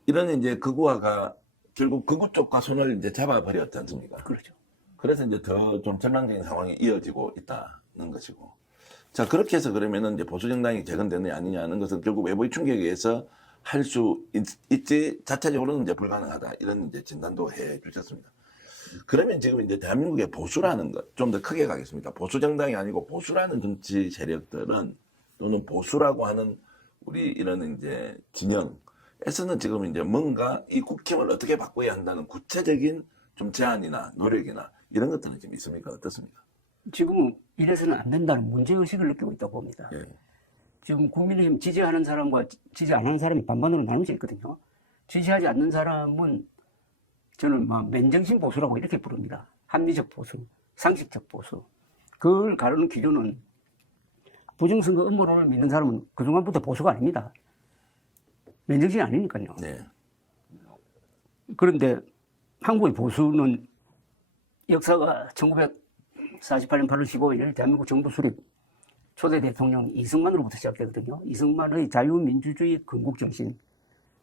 이런 이제 극우화가 결국 극우 쪽과 손을 이제 잡아버렸지 않습니까? 그렇죠. 그래서 이제 더 좀 전망적인 상황이 이어지고 있다는 것이고. 자, 그렇게 해서 그러면은 이제 보수정당이 재건되느냐 아니냐 하는 것은 결국 외부의 충격에 의해서 할 수 있지 자체적으로는 이제 불가능하다 이런 이제 진단도 해 주셨습니다. 그러면 지금 이제 대한민국의 보수라는 것 좀 더 크게 가겠습니다. 보수 정당이 아니고 보수라는 정치 세력들은 또는 보수라고 하는 우리 이런 이제 진영에서는 지금 이제 뭔가 이 국힘을 어떻게 바꿔야 한다는 구체적인 좀 제안이나 노력이나 이런 것들은 지금 있습니까? 어떻습니까? 지금은 이래서는 안 된다는 문제의식을 느끼고 있다고 봅니다. 예. 지금 국민의힘 지지하는 사람과 지지 안 하는 사람이 반반으로 나눠져 있거든요. 지지하지 않는 사람은 저는 막 맨정신 보수라고 이렇게 부릅니다. 합리적 보수, 상식적 보수. 그걸 가르는 기준은 부정선거 음모론을 믿는 사람은 그동안부터 보수가 아닙니다. 맨정신이 아니니까요. 네. 그런데 한국의 보수는 역사가 1948년 8월 15일 대한민국 정부 수립 초대 대통령 이승만으로부터 시작되거든요. 이승만의 자유민주주의 건국정신,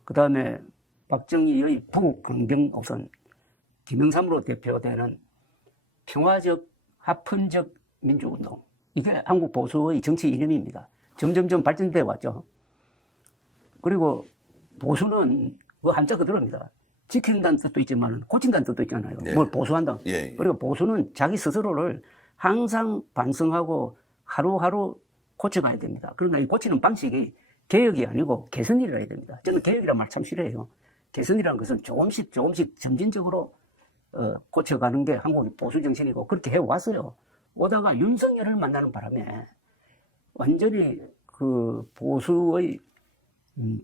그 다음에 박정희의 부강병오선, 김영삼으로 대표되는 평화적, 합헌적 민주운동. 이게 한국 보수의 정치 이념입니다. 점점점 발전되어 왔죠. 그리고 보수는 그 한자 그대로입니다. 지킨다는 뜻도 있지만 고친다는 뜻도 있잖아요. 네. 뭘 보수한다. 예. 그리고 보수는 자기 스스로를 항상 반성하고 하루하루 고쳐가야 됩니다. 그러나 이 고치는 방식이 개혁이 아니고 개선이라 해야 됩니다. 저는 개혁이란 말 참 싫어해요. 개선이라는 것은 조금씩 점진적으로 고쳐가는 게 한국의 보수 정신이고 그렇게 해왔어요. 오다가 윤석열을 만나는 바람에 완전히 그 보수의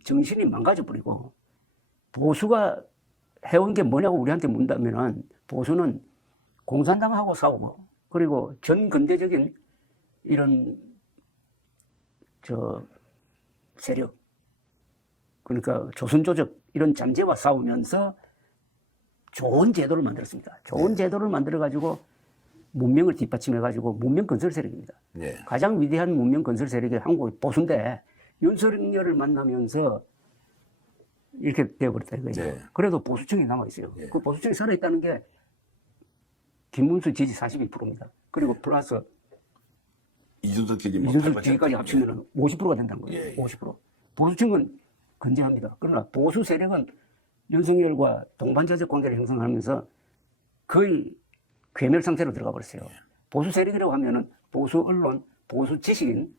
정신이 망가져버리고 보수가 해온 게 뭐냐고 우리한테 묻는다면은 보수는 공산당하고 싸우고 그리고 전 근대적인 이런 세력 그러니까 조선조적 이런 잠재와 싸우면서 좋은 제도를 만들었습니다. 좋은 제도를 만들어 가지고 문명을 뒷받침해 가지고 문명 건설 세력입니다. 네. 가장 위대한 문명 건설 세력이 한국의 보수인데 윤석열을 만나면서 이렇게 되어버렸다 이거죠. 네. 그래도 보수층이 남아있어요. 네. 그 보수층이 살아있다는 게 김문수 지지 42%입니다. 그리고 플러스 이준석 기지 이준석 지지까지 합치면 50%가 된다는 거예요. 예, 예. 50%. 보수층은 건재합니다. 그러나 보수 세력은 윤석열과 동반자적 관계를 형성하면서 거의 괴멸 상태로 들어가 버렸어요. 보수 세력이라고 하면은 보수 언론, 보수 지식인,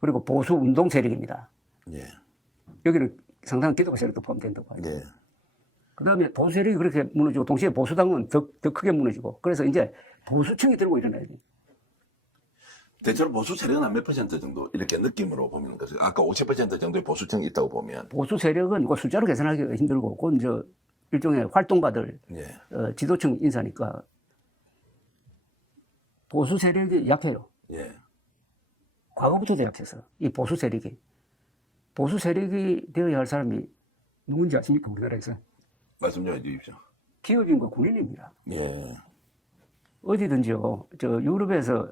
그리고 보수 운동 세력입니다. 예. 여기는 상당한 기독교 세력도 포함된다고 하죠. 네. 그 다음에 보수 세력이 그렇게 무너지고 동시에 보수당은 더 크게 무너지고 그래서 이제 보수층이 들고 일어나야 돼요. 대체로 보수 세력은 한 몇 퍼센트 정도 이렇게 느낌으로 보면 거죠. 아까 50% 정도의 보수층이 있다고 보면. 보수 세력은 그 숫자로 계산하기가 힘들고 그건 저 일종의 활동가들 예. 지도층 인사니까 보수 세력이 약해요. 예. 과거부터도 약해서 이 보수 세력이 되어야 할 사람이 누군지 아십니까? 우리나라에서 말씀 좀 해주십시오. 기업인과 군인입니다. 예. 어디든지요. 저 유럽에서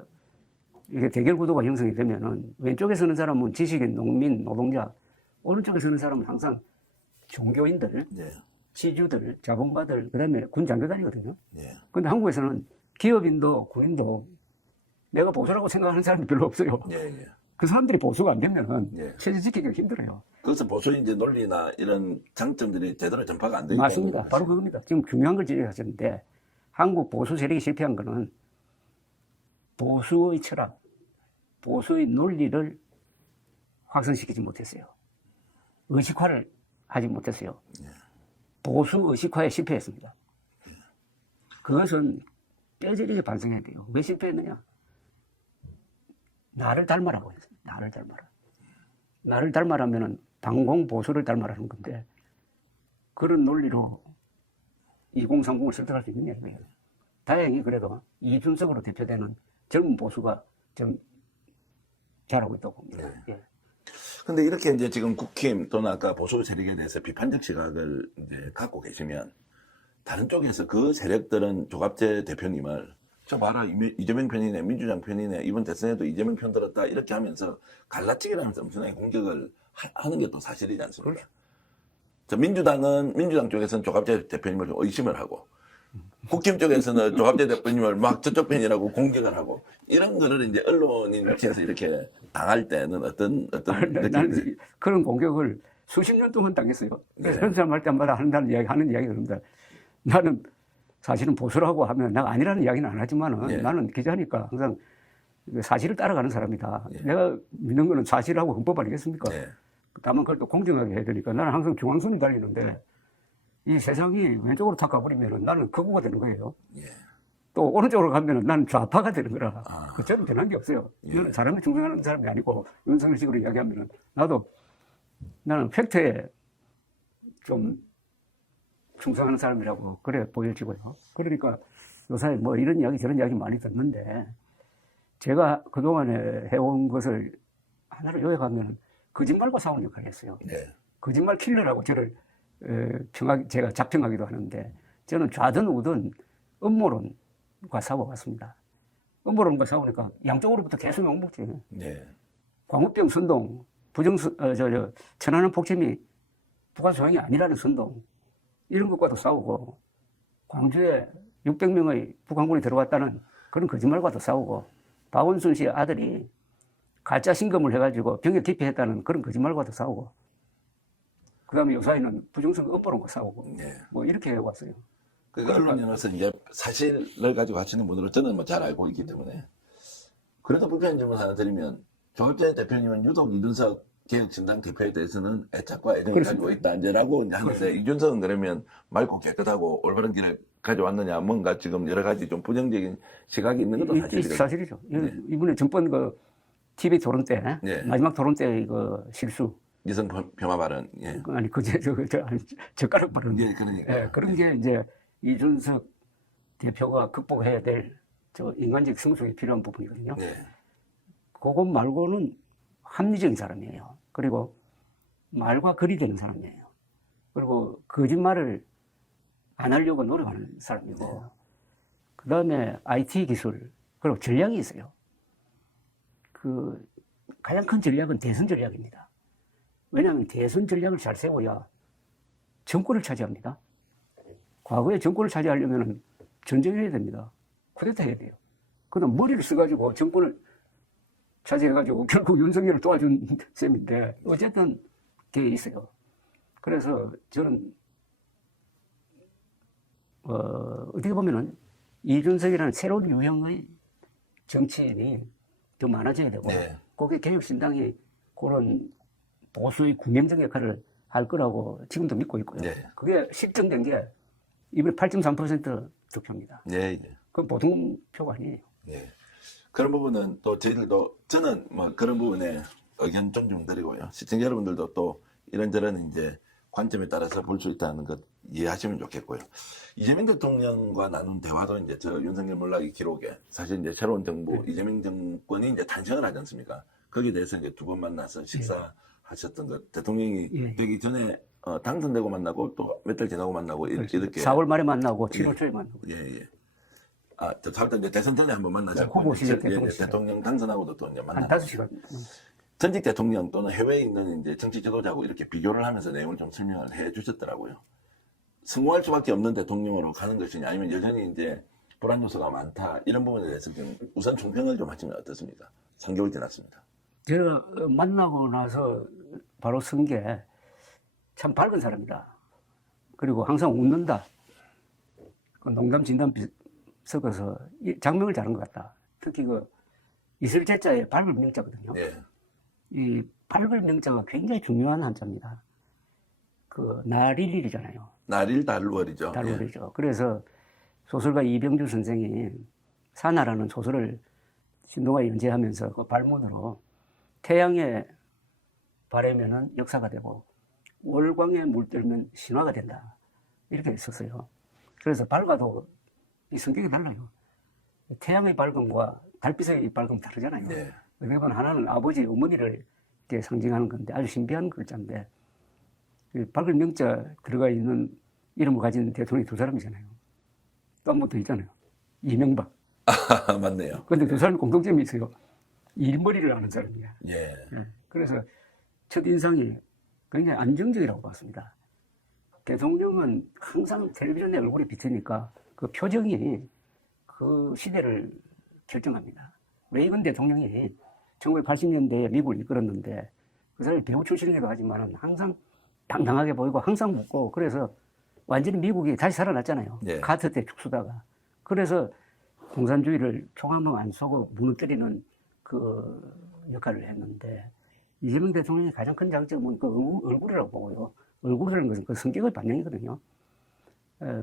이게 대결 구도가 형성이 되면은 왼쪽에 서는 사람은 지식인, 농민, 노동자, 오른쪽에 서는 사람은 항상 종교인들, 예. 지주들, 자본가들, 그다음에 군 장교단이거든요. 예. 근데 한국에서는 기업인도 군인도 내가 보수라고 생각하는 사람이 별로 없어요. 예. 예. 그 사람들이 보수가 안 되면은 예. 체제 지키기가 힘들어요. 그래서 보수의 이제 논리나 이런 장점들이 제대로 전파가 안 되기 맞습니다. 때문에 바로 그겁니다. 지금 중요한 걸 지적하셨는데 한국 보수 세력이 실패한 거는 보수의 철학, 보수의 논리를 확산시키지 못했어요. 의식화를 하지 못했어요. 보수 의식화에 실패했습니다. 그것은 뼈저리게 반성해야 돼요. 왜 실패했느냐? 나를 닮아라고 했어요. 나를 닮아라. 나를 닮아라면은 반공 보수를 닮아라는 건데 그런 논리로 2030을 설득할 수 있느냐 이거예요. 다행히 그래도 이준석으로 대표되는 젊은 보수가 좀 잘하고 있다고 봅니다. 예. 근데 이렇게 이제 지금 국힘 또는 아까 보수 세력에 대해서 비판적 시각을 이제 갖고 계시면 다른 쪽에서 그 세력들은 조갑재 대표님을 저 봐라 이재명 편이네 민주당 편이네 이번 대선에도 이재명 편 들었다 이렇게 하면서 갈라치기라면서 엄청나게 공격을 하는 게 또 사실이지 않습니까? 저 민주당 쪽에서는 조갑재 대표님을 좀 의심을 하고 국힘 쪽에서는 조갑재 대표님을 막 저쪽 편이라고 공격을 하고 이런 거를 이제 언론인 위치에서 이렇게 당할 때는 어떤 나는 그런 공격을 수십 년 동안 당했어요. 그래서 네. 현수막 할 때마다 하는 이야기 그럽니다. 나는 사실은 보수라고 하면 내가 아니라는 이야기는 안 하지만은 네. 나는 기자니까 항상 사실을 따라가는 사람이다. 네. 내가 믿는 거는 사실하고 헌법 아니겠습니까? 네. 다만 그걸 또 공정하게 해야 되니까 나는 항상 중앙선을 달리는데 이 세상이 왼쪽으로 탁 가버리면 나는 극우가 되는 거예요. 예. 또 오른쪽으로 가면 나는 좌파가 되는 거라. 아. 저는 변한 게 없어요. 예. 저는 사람을 중성하는 사람이 아니고 윤석열식으로 이야기하면 나는 팩트에 좀 충성하는 사람이라고 그래 보여지고요. 그러니까 요새 뭐 이런 이야기 저런 이야기 많이 듣는데 제가 그동안에 해온 것을 하나로 요약하면 거짓말과 싸우는 역할을 했어요. 네. 거짓말 킬러라고 저를 제가 자평하기도 하는데 저는 좌든 우든 음모론과 싸워왔습니다. 음모론과 싸우니까 양쪽으로부터 계속 욕먹지. 네. 광우병 선동, 천안함 폭침이 북한 소행이 아니라는 선동 이런 것과도 싸우고 광주에 600명의 북한군이 들어왔다는 그런 거짓말과도 싸우고 박원순 씨의 아들이 가짜 신검을 해가지고 병역 기피했다는 그런 거짓말과도 싸우고 그 다음에 요사이는 부정선 음모론과 싸우고 네. 뭐 이렇게 해왔어요. 그러니까 언론인으로서 이제 사실을 가지고 하시는 분으로 저는 뭐 잘 알고 있기 때문에 그래서 불편한 질문 하나 드리면 조합재 대표님은 유독 이준석 개혁신당 대표에 대해서는 애착과 애정을 가지고 있다 이제라고 이제 하는데 이준석은 그러면 맑고 깨끗하고 올바른 길을 가져왔느냐 뭔가 지금 여러 가지 좀 부정적인 시각이 있는 것도 사실이거든요. 사실이죠. 네. 이번에 전번 그 TV 토론 때 네. 마지막 토론 때 그 실수 이성 폄하 발언. 예. 아니 젓가락 발언 예, 그러니까. 예, 그런 게 이제 이준석 대표가 극복해야 될 저 인간적 성숙이 필요한 부분이거든요. 네. 그것 말고는 합리적인 사람이에요. 그리고 말과 글이 되는 사람이에요. 그리고 거짓말을 안 하려고 노력하는 사람이고, 그 다음에 IT 기술, 그리고 전략이 있어요. 그 가장 큰 전략은 대선 전략입니다. 왜냐하면 대선 전략을 잘 세워야 정권을 차지합니다. 과거에 정권을 차지하려면 전쟁을 해야 됩니다. 쿠데타 해야 돼요. 그다음 머리를 써가지고 정권을 차지해가지고 결국 윤석열을 도와준 셈인데 어쨌든 그게 있어요. 그래서 저는 어떻게 보면은 이준석이라는 새로운 유형의 정치인이 더 많아져야 되고 네. 그게 개혁신당이 그런 보수의 구명적 역할을 할 거라고 지금도 믿고 있고요. 네. 그게 실증된 게 이번에 8.3% 득표입니다. 네. 네. 그건 보통 표가 아니에요. 네. 그런 부분은 또 저희들도 저는 뭐 그런 부분에 의견 존중드리고요. 시청자 여러분들도 또 이런저런 이제 관점에 따라서 볼 수 있다는 것 이해하시면 좋겠고요. 이재명 대통령과 나눈 대화도 이제 저 윤석열 몰락의 기록에 사실 이제 새로운 정부 이재명 정권이 이제 탄생을 하지 않습니까? 거기에 대해서 이제 두 번 만나서 식사하셨던 것 대통령이 되기 전에 당선되고 만나고 또 몇 달 지나고 만나고 이렇게 4월 말에 만나고 7월 초에 만나고. 예. 저 4월 이제 대선 전에 한번 만나셨고 후보 시절 대통령 당선하고도 또 이제 한 만나고 5시간. 전직 대통령 또는 해외에 있는 이제 정치 지도자하고 이렇게 비교를 하면서 내용을 좀 설명을 해 주셨더라고요. 승호할 수밖에 없는 대통령으로 가는 것이냐 아니면 여전히 이제 불안 요소가 많다 이런 부분에 대해서 좀 우선 총평을 좀 하시면 어떻습니까? 3개월 지났습니다. 제가 만나고 나서 바로 쓴 게 참 밝은 사람이다. 그리고 항상 웃는다. 그 농담 진담 섞어서 장명을 잘한 것 같다. 특히 그 이슬제자의 밝을 명자거든요. 네. 이 밝을 명자가 굉장히 중요한 한자입니다. 그 나릴일이잖아요. 날일 달월이죠. 달월이죠. 그래서 소설가 이병주 선생이 사나라는 소설을 신동아 연재하면서 그 발문으로 태양에 바래면은 역사가 되고 월광에 물들면 신화가 된다. 이렇게 했었어요. 그래서 밝아도 이 성격이 달라요. 태양의 밝음과 달빛의 밝음이 다르잖아요. 네. 어떻게 보면 하나는 아버지, 어머니를 이렇게 상징하는 건데 아주 신비한 글자인데 밝을 명자 들어가 있는 이름을 가진 대통령이 두 사람이잖아요. 또 한 번 더 있잖아요. 이명박. 맞네요. 그런데 두 사람이 공통점이 있어요. 일머리를 아는 사람이야. 예. 그래서 첫인상이 굉장히 안정적이라고 봤습니다. 대통령은 항상 텔레비전에 얼굴이 비치니까 그 표정이 그 시대를 결정합니다. 레이건 대통령이 1980년대에 미국을 이끌었는데 그 사람이 배우 출신이기도 하지만 항상 당당하게 보이고 항상 묻고 그래서 완전히 미국이 다시 살아났잖아요. 예. 카터 때 축소다가. 그래서 공산주의를 총한번 안 쏘고 무너뜨리는 그 역할을 했는데 이재명 대통령의 가장 큰 장점은 그 얼굴이라고 보고요. 얼굴이라는 것은 그 성격의 반영이거든요.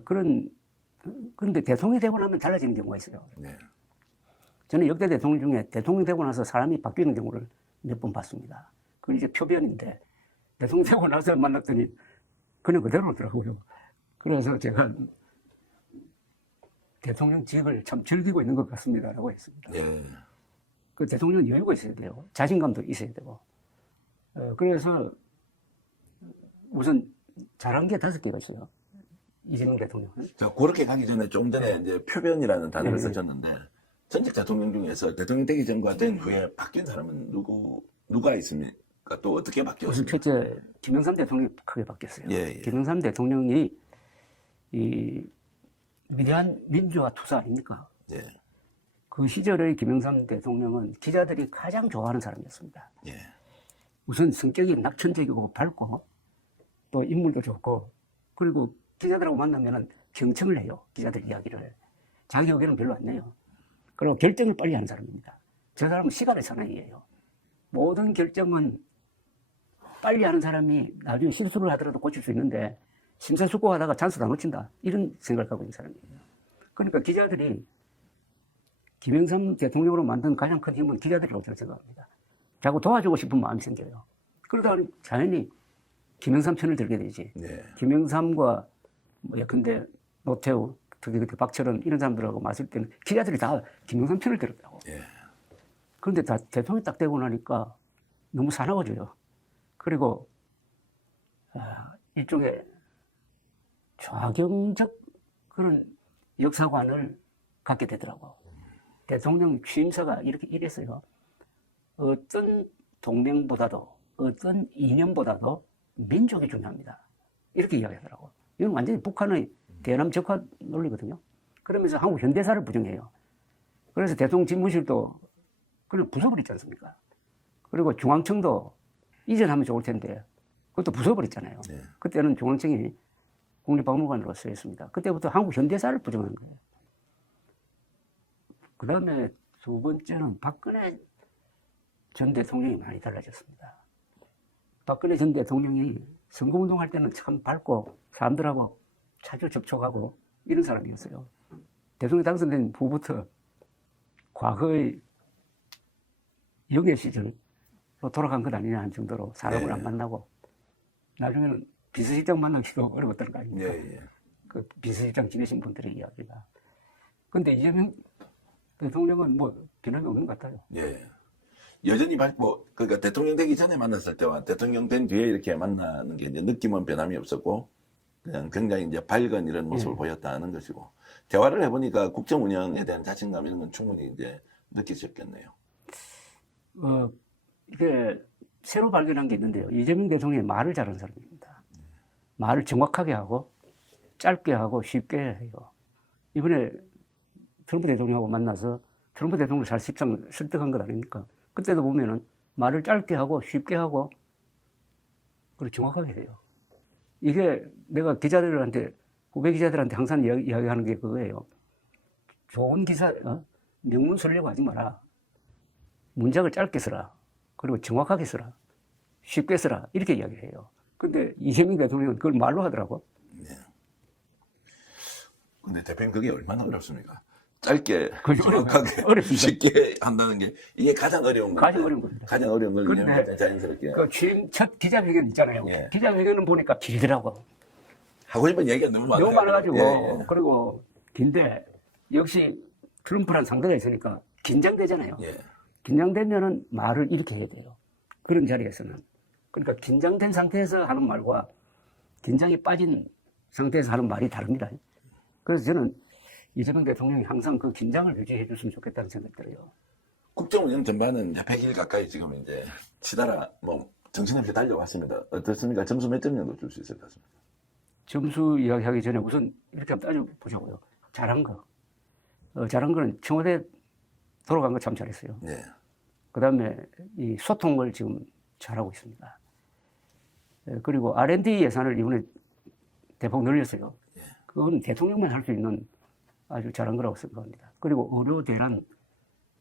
그런데 대통령이 되고 나면 달라지는 경우가 있어요. 네. 저는 역대 대통령 중에 대통령 되고 나서 사람이 바뀌는 경우를 몇 번 봤습니다. 그건 이제 표변인데 대통령 되고 나서 만났더니 그냥 그대로더라고요. 그래서 제가 대통령직을 참 즐기고 있는 것 같습니다라고 했습니다. 예. 그 대통령은 여유가 있어야 돼요. 자신감도 있어야 되고. 그래서 우선 잘한 게 5개가 있어요. 이재명 대통령은. 자, 그렇게 가기 전에 좀 전에 이제 표변이라는 단어를 네. 쓰셨는데 전직 대통령 중에서 대통령 되기 전과 된 후에 바뀐 사람은 누가 있습니까? 또 어떻게 우선 바뀌었습니까? 첫째 김영삼 대통령이 크게 바뀌었어요. 예, 예. 김영삼 대통령이 이 위대한 민주화 투사 아닙니까? 예. 그 시절의 김영삼 대통령은 기자들이 가장 좋아하는 사람이었습니다. 예. 우선 성격이 낙천적이고 밝고 또 인물도 좋고 그리고 기자들하고 만나면 경청을 해요. 기자들 이야기를. 자기 의견은 별로 안 내요. 그리고 결정을 빨리 하는 사람입니다. 저 사람은 시간의 사나이예요. 모든 결정은 빨리 하는 사람이 나중에 실수를 하더라도 고칠 수 있는데 심사숙고하다가 찬스 다 놓친다. 이런 생각을 갖고 있는 사람이에요. 그러니까 기자들이 김영삼 대통령으로 만든 가장 큰 힘은 기자들이라고 저는 생각합니다. 자꾸 도와주고 싶은 마음이 생겨요. 그러다 보니 자연히 김영삼 편을 들게 되지. 네. 김영삼과 뭐 예컨대 노태우, 특히 그때 박철원 이런 사람들하고 맞을 때는 기자들이 다 김영삼 편을 들었다고. 예. 그런데 다 대통령이 딱 되고 나니까 너무 사나워져요. 그리고 일종의 좌경적 그런 역사관을 갖게 되더라고. 대통령 취임사가 이렇게 이랬어요. 어떤 동맹보다도 어떤 이념보다도 민족이 중요합니다. 이렇게 이야기하더라고. 이건 완전히 북한의 대남 적화 논리거든요. 그러면서 한국 현대사를 부정해요. 그래서 대통령 집무실도 그걸 부숴버렸지 않습니까? 그리고 중앙청도 이전하면 좋을 텐데 그것도 부숴버렸잖아요. 네. 그때는 중앙청이 국립박물관으로 쓰였습니다. 그때부터 한국 현대사를 부정한 거예요. 그 다음에 두 번째는 박근혜 전 대통령이 많이 달라졌습니다. 박근혜 전 대통령이 선거운동할 때는 참 밝고 사람들하고 자주 접촉하고 이런 사람이었어요. 대통령 당선된 후부터 과거의 영예 시절로 돌아간 것 아니냐 한 정도로 사람을 네. 안 만나고 나중에는 비서실장 만나기도 어려웠다는 거 아닙니까? 예, 예. 그 비서실장 지내신 분들의 이야기가. 근데 이재명 대통령은 뭐 변함이 없는 것 같아요. 예. 여전히 밝고, 그러니까 대통령 되기 전에 만났을 때와 대통령 된 뒤에 이렇게 만나는 게 이제 느낌은 변함이 없었고, 그냥 굉장히 이제 밝은 이런 모습을 보였다는 것이고, 대화를 해보니까 국정 운영에 대한 자신감 이런 건 충분히 이제 느끼셨겠네요. 이게 새로 발견한 게 있는데요. 이재명 대통령이 말을 잘하는 사람입니다. 말을 정확하게 하고, 짧게 하고, 쉽게 해요. 이번에 트럼프 대통령하고 만나서 트럼프 대통령을 잘 설득한 것 아닙니까? 그때도 보면은 말을 짧게 하고 쉽게 하고 그리고 정확하게 해요. 이게 내가 기자들한테 후배 기자들한테 항상 이야기하는 게 그거예요. 좋은 기사 명문 쓰려고 하지 마라. 문장을 짧게 써라. 그리고 정확하게 써라. 쉽게 써라. 이렇게 이야기해요. 근데 이재명 대통령은 그걸 말로 하더라고. 근데 대표님 그게 얼마나 어렵습니까? 짧게, 그게 정확하게, 어렵습니다. 쉽게 한다는 게 이게 가장 어려운 겁니다. 가장 어려운 겁니다. 가장 어려운 걸 근데 그냥 자연스럽게 그 취임 첫 기자회견 있잖아요. 예. 기자회견은 보니까 길더라고. 하고 싶은 얘기가 너무 많아요. 너무 많아가지고 예, 그리고 긴데 역시 트럼프란 상대가 있으니까 긴장되잖아요. 예. 긴장되면은 말을 이렇게 해야 돼요. 그런 자리에서는. 그러니까 긴장된 상태에서 하는 말과 긴장이 빠진 상태에서 하는 말이 다릅니다. 그래서 저는 이재명 대통령이 항상 그 긴장을 유지해 줬으면 좋겠다는 생각이 들어요. 국정 운영 전반은 이제 100일 가까이 지금 이제 치달아 뭐 정신없이 달려왔습니다. 어떻습니까? 점수 몇 점 정도 줄 수 있을 것 같습니다. 점수 이야기하기 전에 우선 이렇게 한번 따져보자고요. 잘한 거. 잘한 거는 청와대 돌아간 거 참 잘했어요. 네. 그 다음에 이 소통을 지금 잘하고 있습니다. 그리고 R&D 예산을 이번에 대폭 늘렸어요. 그건 대통령만 할 수 있는 아주 잘한 거라고 생각합니다. 그리고 의료 대란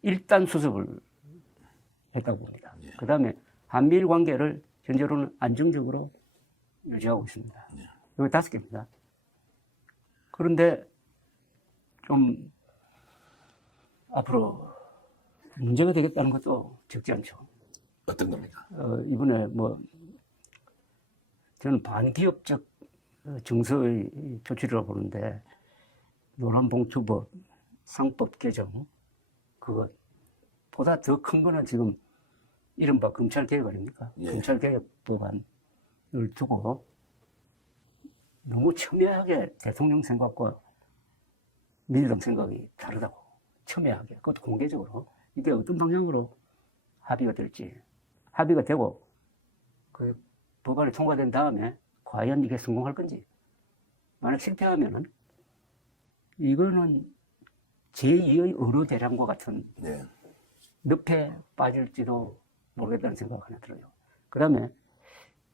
1단 수습을 했다고 봅니다. 그 다음에 한미일 관계를 현재로는 안정적으로 유지하고 있습니다. 여기 5개입니다. 그런데 좀 앞으로 문제가 되겠다는 것도 적지 않죠. 어떤 겁니까? 이번에 저는 반기업적 정서의 조치라고 보는데, 노란봉투법, 상법 개정, 그것보다 더 큰 거는 지금 이른바 검찰개혁 아닙니까? 예. 검찰개혁 법안을 두고 너무 첨예하게 대통령 생각과 민주당 생각이 다르다고. 첨예하게. 그것도 공개적으로. 이게 어떤 방향으로 합의가 될지. 합의가 되고 그 법안이 통과된 다음에 과연 이게 성공할 건지. 만약 실패하면은 이거는 제2의 의료 대란과 같은 네. 늪에 빠질지도 모르겠다는 생각이 하나 들어요. 그 다음에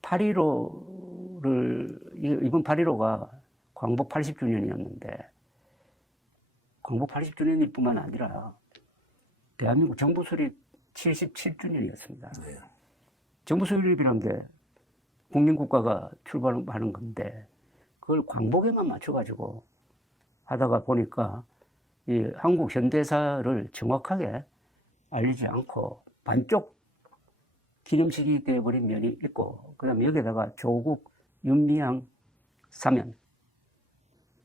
8.15를, 이번 8.15가 광복 80주년이었는데, 광복 80주년일 뿐만 아니라 대한민국 정부 수립 77주년이었습니다. 네. 정부 수립이라는 게 국민국가가 출발하는 건데, 그걸 광복에만 맞춰가지고 하다가 보니까 이 한국 현대사를 정확하게 알리지 않고 반쪽 기념식이 되어버린 면이 있고, 그 다음에 여기다가 조국, 윤미향 사면,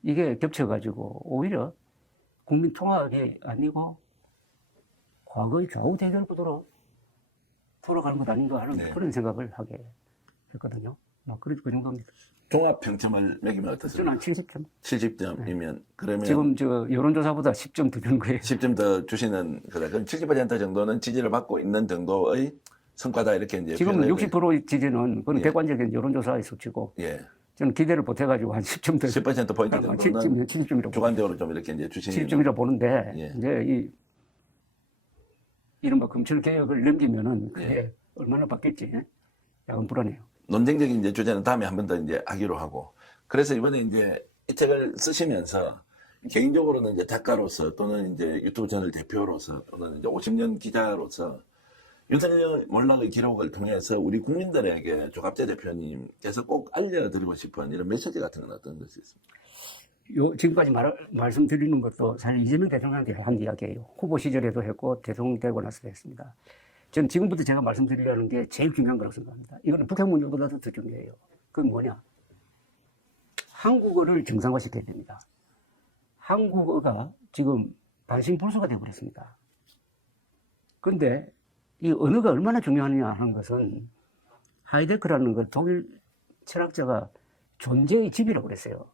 이게 겹쳐가지고 오히려 국민 통합이 아니고 과거의 좌우 대결 구도로 돌아가는 것 아닌가 하는 네. 그런 생각을 하게 했거든요. 그 정도입니다. 종합 평점을 매기면 저는 어떻습니까? 한 70점. 70점이면 그러면 지금 여론조사보다 10점 더 주는 거예요. 10점 더 주시는 거다. 그럼 70% 정도는 지지를 받고 있는 정도의 성과다 이렇게 이제 지금은 표현을 60% 지지는 그건 예. 객관적인 여론조사의 수치고, 예. 저는 기대를 보태가지고 한 10점 더. 10% 포인트 정도는 70점이라고. 주관적으로 좀 이렇게 이제 주시는 70점이라고 보는데, 예. 이제 이른바 검찰 개혁을 넘기면은 그게 예. 얼마나 바뀔지 약간 불안해요. 논쟁적인 이제 주제는 다음에 한 번 더 이제 하기로 하고. 그래서 이번에 이제 이 책을 쓰시면서 개인적으로는 이제 작가로서 또는 이제 유튜브 채널 대표로서 또는 이제 50년 기자로서 윤석열 몰락의 기록을 통해서 우리 국민들에게 조갑재 대표님께서 꼭 알려드리고 싶은 이런 메시지 같은 건 어떤 것이 있습니까? 지금까지 말씀드리는 것도 사실 이재명 대통령한테 한 이야기예요. 후보 시절에도 했고 대통령 되고 나서도 했습니다. 전 지금부터 제가 말씀드리려는 게 제일 중요한 거라고 생각합니다. 이거는 북한 문제보다도 더 중요해요. 그건 뭐냐? 한국어를 정상화시켜야 됩니다. 한국어가 지금 반신불수가 되어버렸습니다. 그런데 이 언어가 얼마나 중요하냐 하는 것은 하이데크라는 그 독일 철학자가 존재의 집이라고 그랬어요.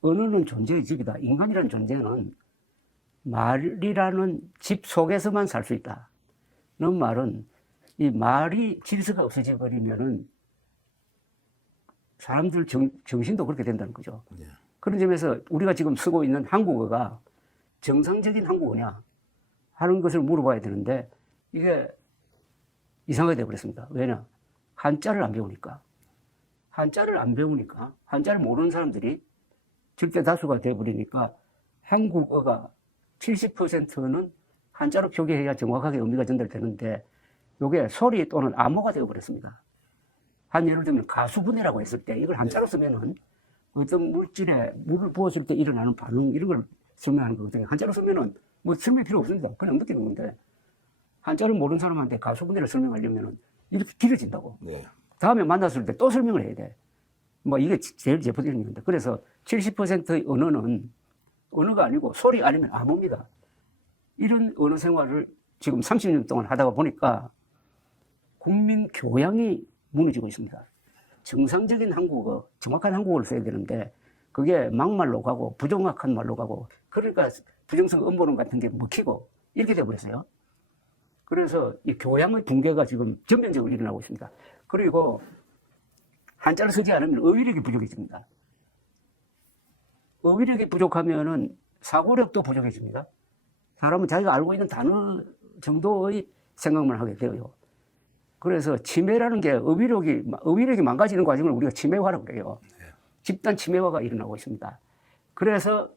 언어는 존재의 집이다. 인간이라는 존재는 말이라는 집 속에서만 살 수 있다. 는 말은 이 말이 질서가 없어져 버리면은 사람들 정신도 그렇게 된다는 거죠. 예. 그런 점에서 우리가 지금 쓰고 있는 한국어가 정상적인 한국어냐 하는 것을 물어봐야 되는데 이게 이상하게 되어버렸습니다. 왜냐? 한자를 안 배우니까. 한자를 모르는 사람들이 절대 다수가 되어버리니까 한국어가 70%는 한자로 표기해야 정확하게 의미가 전달되는데 이게 소리 또는 암호가 되어버렸습니다. 한 예를 들면 가수분해라고 했을 때 이걸 한자로 쓰면은 어떤 물질에 물을 부었을 때 일어나는 반응 이런 걸 설명하는 거거든요. 한자로 쓰면은 뭐 설명이 필요 없습니다. 그냥 느끼는 건데 한자를 모르는 사람한테 가수분해를 설명하려면은 이렇게 길어진다고. 네. 다음에 만났을 때 또 설명을 해야 돼. 뭐 이게 제일 제포적인 건데 그래서 70%의 언어는 언어가 아니고 소리 아니면 암호입니다. 이런 언어 생활을 지금 30년 동안 하다가 보니까 국민 교양이 무너지고 있습니다. 정상적인 한국어, 정확한 한국어를 써야 되는데 그게 막말로 가고 부정확한 말로 가고 그러니까 부정성 음모론 같은 게 먹히고 이렇게 되어버렸어요. 그래서 이 교양의 붕괴가 지금 전면적으로 일어나고 있습니다. 그리고 한자를 쓰지 않으면 어휘력이 부족해집니다. 어휘력이 부족하면은 사고력도 부족해집니다. 사람은 자기가 알고 있는 단어 정도의 생각만 하게 되어요. 그래서 치매라는 게 어휘력이 망가지는 과정을 우리가 치매화라고 그래요. 집단 치매화가 일어나고 있습니다. 그래서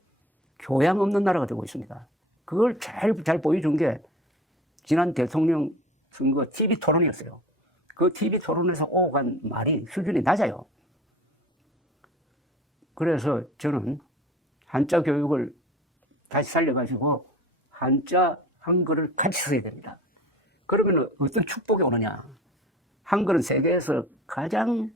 교양 없는 나라가 되고 있습니다. 그걸 잘 보여준 게 지난 대통령 선거 TV 토론이었어요. 그 TV 토론에서 오간 말이 수준이 낮아요. 그래서 저는 한자 교육을 다시 살려가지고 한자, 한글을 같이 써야 됩니다. 그러면 어떤 축복이 오느냐. 한글은 세계에서 가장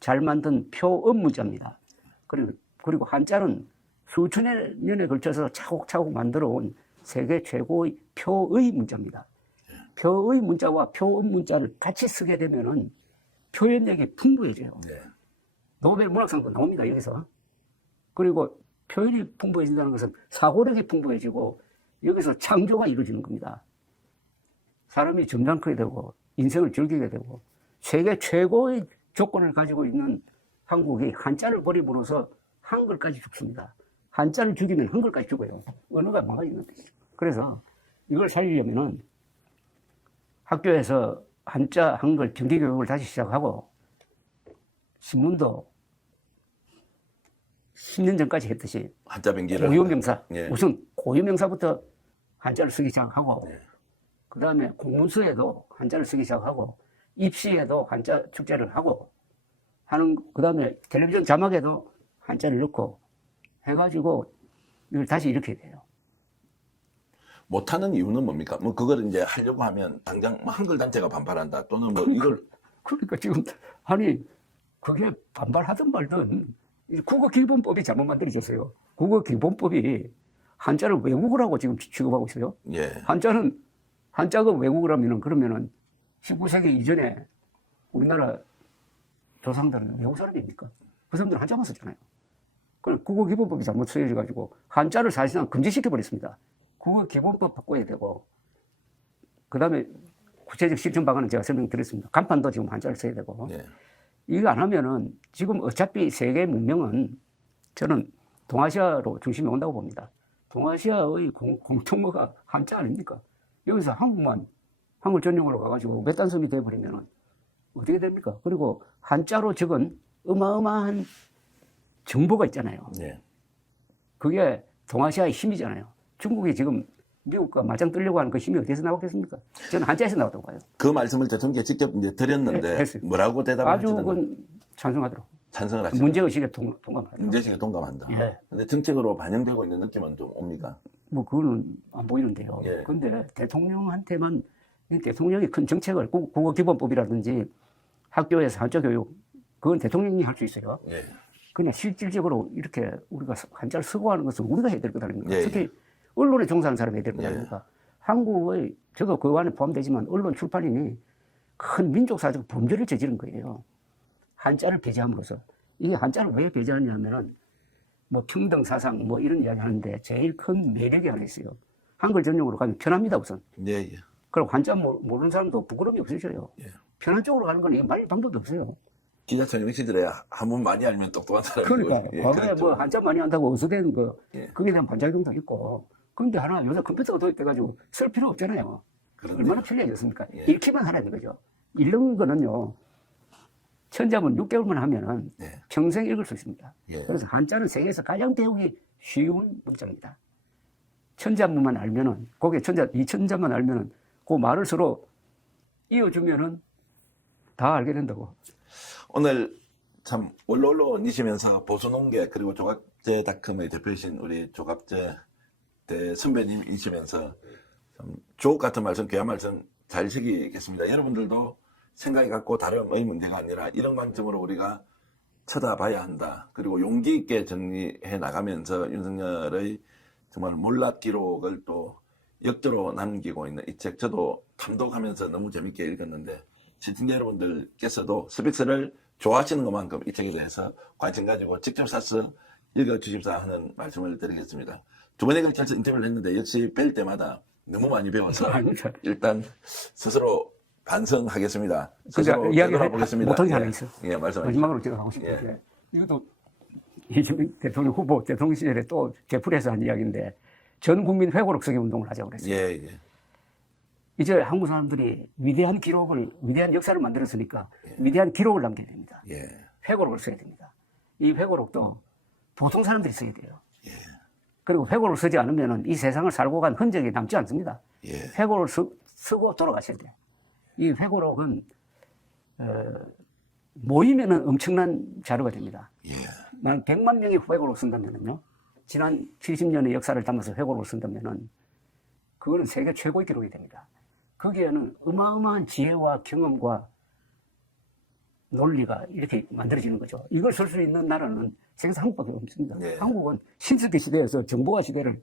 잘 만든 표음 문자입니다. 그리고 한자는 수천여 년에 걸쳐서 차곡차곡 만들어 온 세계 최고의 표의 문자입니다. 표의 문자와 표음 문자를 같이 쓰게 되면은 표현력이 풍부해져요. 노벨 문학상도 나옵니다, 여기서. 그리고 표현이 풍부해진다는 것은 사고력이 풍부해지고 여기서 창조가 이루어지는 겁니다. 사람이 점잖게 되고 인생을 즐기게 되고 세계 최고의 조건을 가지고 있는 한국이 한자를 버림으로써 한글까지 죽습니다. 한자를 죽이면 한글까지 죽어요. 언어가 망가지는 거죠. 그래서 이걸 살리려면은 학교에서 한자, 한글 정기 교육을 다시 시작하고 신문도 10년 전까지 했듯이 한자 변기를 고유명사, 예. 우선 고유명사부터 한자를 쓰기 시작하고 그 다음에 공문서에도 한자를 쓰기 시작하고 입시에도 한자 축제를 하고 그 다음에 텔레비전 자막에도 한자를 넣고 해가지고 이걸 다시 이렇게 돼요. 못하는 이유는 뭡니까? 뭐 그걸 이제 하려고 하면 당장 뭐 한글 단체가 반발한다 또는 뭐 이걸 그러니까 지금 아니 그게 반발하든 말든 국어기본법이 잘못 만들어졌어요. 국어기본법이 한자를 외국어라고 지금 취급하고 있어요. 예. 한자가 외국어라면은 그러면은 19세기 이전에 우리나라 조상들은 외국 사람입니까? 그 사람들은 한자만 썼잖아요. 그럼 국어기본법이 잘못 쓰여져 가지고 한자를 사실상 금지시켜 버렸습니다. 국어기본법 바꿔야 되고 그다음에 구체적 실천 방안은 제가 설명드렸습니다. 간판도 지금 한자를 써야 되고 예. 이거 안 하면은 지금 어차피 세계 문명은 저는 동아시아로 중심이 온다고 봅니다. 동아시아의 공통어가 한자 아닙니까? 여기서 한글 전용으로 가가지고 외딴섬이 돼버리면 어떻게 됩니까? 그리고 한자로 적은 어마어마한 정보가 있잖아요. 예. 그게 동아시아의 힘이잖아요. 중국이 지금 미국과 맞짱 뜨려고 하는 그 힘이 어디서 나왔겠습니까? 저는 한자에서 나왔다고 봐요. 그 말씀을 대통령께 직접 이제 드렸는데 네, 했어요. 뭐라고 대답을 아주 하시던가요? 그건 찬성하더라고요. 찬성을 하시죠. 문제의식에 동감하더라고요. 문제식에 동감한다. 예. 근데 정책으로 반영되고 있는 느낌은 좀 옵니까? 뭐 그거는 안 보이는데요. 예. 근데 대통령한테만 대통령이 큰 정책을 국어기본법이라든지 학교에서 한자 교육 그건 대통령이 할 수 있어요. 예. 그냥 실질적으로 이렇게 우리가 한자를 쓰고 하는 것은 우리가 해야 될 것 아닙니까? 예, 특히 언론에 종사하는 사람이 해야 될 것 예. 아닙니까? 한국의 저도 그 안에 포함되지만 언론 출판인이 큰 민족사적 범죄를 저지른 거예요. 한자를 배제함으로써. 이게 한자를 왜 배제하냐면은 뭐 평등 사상 뭐 이런 이야기 하는데 제일 큰 매력이 하나 있어요. 한글 전용으로 가면 편합니다 우선. 예, 예. 그리고 한자 모르는 사람도 부끄러움이 없으셔요. 예. 편한 쪽으로 가는 건 말릴 방법이 없어요. 기자청령 시절에 한문 많이 알면 똑똑한 사람이 그러니까 예, 과거에 그랬죠. 뭐 한자 많이 한다고 어수된 거 예. 거기에 대한 반작용도 있고. 그런데 하나 요새 컴퓨터가 도입돼가지고 쓸 필요 없잖아요. 그런데 얼마나 편리해졌습니까? 예. 읽기만 하라는 거죠. 읽는 거는요. 천자문 6개월만 하면은 예. 평생 읽을 수 있습니다. 예. 그래서 한자는 세계에서 가장 배우기 쉬운 문자입니다. 천자문만 알면은, 거기에 이 천자만 알면은 그 말을 서로 이어주면은 다 알게 된다고. 오늘 참 원로언니시면서 보수농계 그리고 조갑제닷컴의 대표이신 우리 조갑제 대 선배님이시면서 참 주옥 같은 말씀, 귀한 말씀 잘 새기겠습니다. 여러분들도 생각이 갖고 다름의 문제가 아니라 이런 관점으로 우리가 쳐다봐야 한다. 그리고 용기 있게 정리해 나가면서 윤석열의 정말 몰락 기록을 또 역조로 남기고 있는 이 책 저도 탐독하면서 너무 재밌게 읽었는데 시청자 여러분들께서도 스픽스를 좋아하시는 것만큼 이 책에 대해서 관심 가지고 직접 사서 읽어주십사 하는 말씀을 드리겠습니다. 두 번에 걸쳐서 인터뷰를 했는데 역시 뵐 때마다 너무 많이 배워서 일단 스스로 반성하겠습니다. 스스로 되돌아보겠습니다. 못한 게 하나 있어. 예, 말씀하십시오. 마지막으로 제가 하고 싶은 예. 게 이것도 이재명 대통령 후보 대통령 시절에 또 제풀에서 한 이야기인데 전 국민 회고록 쓰기 운동을 하자고 그랬어요. 예, 예. 이제 한국 사람들이 위대한 역사를 만들었으니까 위대한 기록을 남겨야 됩니다. 예. 회고록을 써야 됩니다. 이 회고록도 보통 사람들이 써야 돼요. 예. 그리고 회고록을 쓰지 않으면 이 세상을 살고 간 흔적이 남지 않습니다. 예. 회고록을 쓰고 돌아가셔야 돼요. 이 회고록은 모이면은 엄청난 자료가 됩니다. 예. 만 100만 명이 회고록을 쓴다면요. 지난 70년의 역사를 담아서 회고록을 쓴다면은 그거는 세계 최고의 기록이 됩니다. 거기에는 어마어마한 지혜와 경험과 논리가 이렇게 만들어지는 거죠. 이걸 쓸 수 있는 나라는 세계에서 한국밖에 없습니다. 네. 한국은 신석기 시대에서 정보화 시대를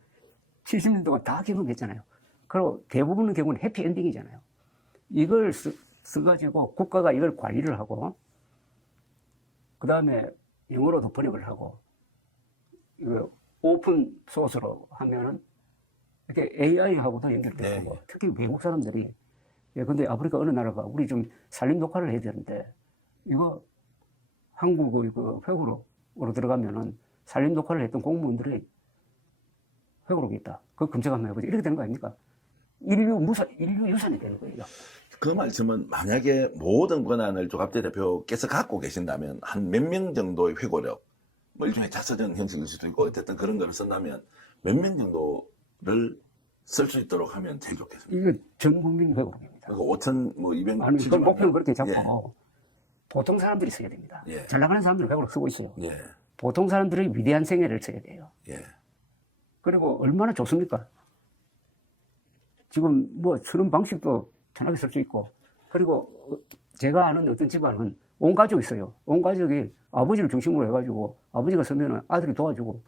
70년 동안 다 경험했잖아요. 그리고 대부분의 경우는 해피엔딩이잖아요. 이걸 써가지고 국가가 이걸 관리를 하고 그 다음에 영어로도 번역을 하고 이거 오픈 소스로 하면은 이렇게 AI하고도 연결되고 네. 특히 외국 사람들이 근데 아프리카 어느 나라가 우리 좀 살림 녹화를 해야 되는데 이거 한국의 그 회고록으로 들어가면은 살림 녹화를 했던 공무원들이 회고록이 있다. 그거 검색 한번 해보자. 이렇게 되는 거 아닙니까? 인류 유산이 되는 거예요. 그 말씀은 만약에 모든 권한을 조갑재 대표께서 갖고 계신다면 한 몇 명 정도의 회고력, 뭐 일종의 자서전 형식일 수도 있고 어쨌든 그런 거를 쓴다면 몇 명 정도를 쓸 수 있도록 하면 제일 좋겠습니다. 이게 전 국민 회고록입니다. 그리고 5천 뭐 200만 아니, 그 목표는 그렇게 잡고 예. 보통 사람들이 써야 됩니다. 예. 잘 나가는 사람들은 회고록 쓰고 있어요. 예. 보통 사람들이 위대한 생애를 써야 돼요. 예. 그리고 얼마나 좋습니까? 지금 뭐 쓰는 방식도 편하게 쓸 수 있고 그리고 제가 아는 어떤 집안은 온 가족이 있어요. 온 가족이 아버지를 중심으로 해가지고 아버지가 쓰면 아들이 도와주고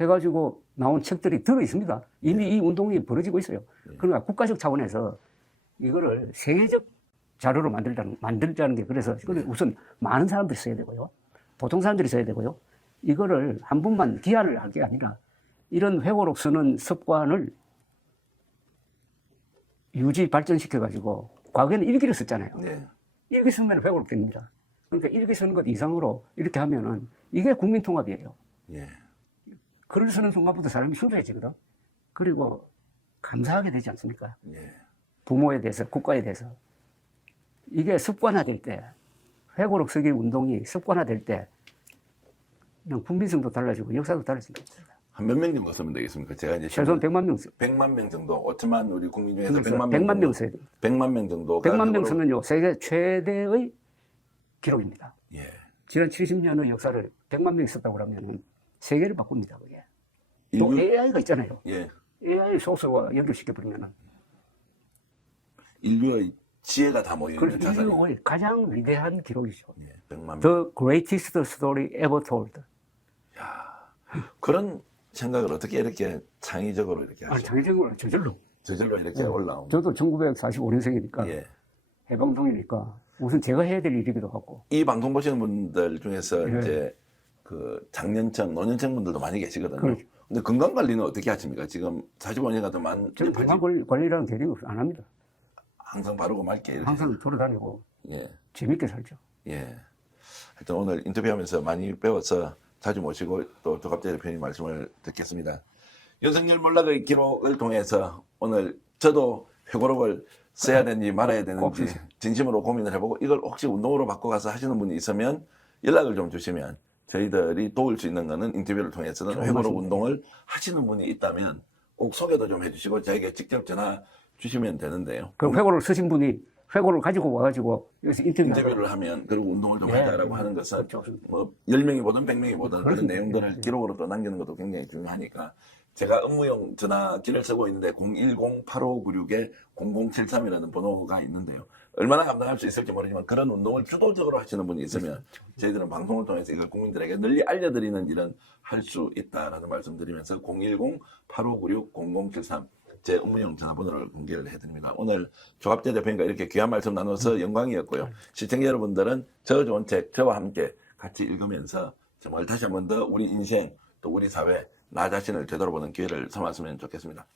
해가지고 나온 책들이 들어 있습니다. 이미 이 운동이 벌어지고 있어요. 그러니까 국가적 차원에서 이거를 세계적 자료로 만들자는 게 그래서 우선 많은 사람들이 써야 되고요. 보통 사람들이 써야 되고요. 이거를 한 분만 기한을 할 게 아니라 이런 회고록 쓰는 습관을 유지 발전시켜가지고 과거에는 일기를 썼잖아요. 네. 일기 쓰면 회고록 됩니다. 그러니까 일기 쓰는 것 이상으로 이렇게 하면은 이게 국민 통합이에요. 예. 글을 쓰는 순간부터 사람이 순수해지거든. 그리고 감사하게 되지 않습니까? 예. 부모에 대해서, 국가에 대해서. 이게 습관화될 때, 회고록 쓰기 운동이 습관화될 때, 그냥 국민성도 달라지고 역사도 달라집니다. 한 몇 명 정도 쓰면 되겠습니까? 제가 이제 최소한 100만 명 100만 명 정도, 5천만 우리 국민 중에서 그래서 100만 100만 명 명 써야 됩니다. 100만 명 정도. 100만 명 쓰면요, 세계 최대의 기록입니다. 예. 지난 70년의 역사를 100만 명이 썼다고 그러면 세계를 바꿉니다, 그게. 또 인류- AI가 있잖아요. 예. AI 소스와 연결시켜버리면 인류의 지혜가 다 모여있는 그래서 자산이. 인류의 가장 위대한 기록이죠. 예. 100만 명. The greatest story ever told. 그런 생각을 어떻게 이렇게 창의적으로 이렇게 아니, 하시죠? 장애적으로 저절로. 이렇게 올라온. 저도 1945년생이니까 예. 해방동이니까 우선 제가 해야 될 일이기도 하고. 이 방송 보시는 분들 중에서 예. 이제 그 장년층, 노년층 분들도 많이 계시거든요. 그렇죠. 근데 건강 관리는 어떻게 하십니까? 지금 45년 가도 저는 건강관리라는 개념 안 합니다. 항상 바르고 맑게 이렇게. 항상 돌아다니고 예. 재밌게 살죠. 예. 하여튼 오늘 인터뷰하면서 많이 배워서 자주 모시고 또 조갑재 대표님 말씀을 듣겠습니다. 윤석열 몰락의 기록을 통해서 오늘 저도 회고록을 써야 되는지 말아야 되는지 진심으로 고민을 해보고 이걸 혹시 운동으로 바꿔가서 하시는 분이 있으면 연락을 좀 주시면 저희들이 도울 수 있는 거는 인터뷰를 통해서는 회고록 운동을 하시는 분이 있다면 꼭 소개도 좀 해주시고 저에게 직접 전화 주시면 되는데요. 그럼 회고를 쓰신 분이 회고를 가지고 와가지고 여기서 인터뷰를 하면 그리고 운동을 좀 하자라고 하는 것은 뭐 10명이 보든 100명이 보든 그런 내용들을 기록으로 또 남기는 것도 굉장히 중요하니까 제가 업무용 전화기를 쓰고 있는데 010-8596-0073이라는 번호가 있는데요. 얼마나 감당할 수 있을지 모르지만 그런 운동을 주도적으로 하시는 분이 있으면 저희들은 방송을 통해서 이걸 국민들에게 널리 알려드리는 일은 할 수 있다라는 말씀드리면서 010-8596-0073 제 업무용 전화번호를 공개를 해드립니다. 오늘 조갑재 대표님과 이렇게 귀한 말씀 나눠서 영광이었고요. 시청자 여러분들은 저 좋은 책 저와 함께 같이 읽으면서 정말 다시 한 번 더 우리 인생 또 우리 사회 나 자신을 되돌아보는 기회를 삼았으면 좋겠습니다.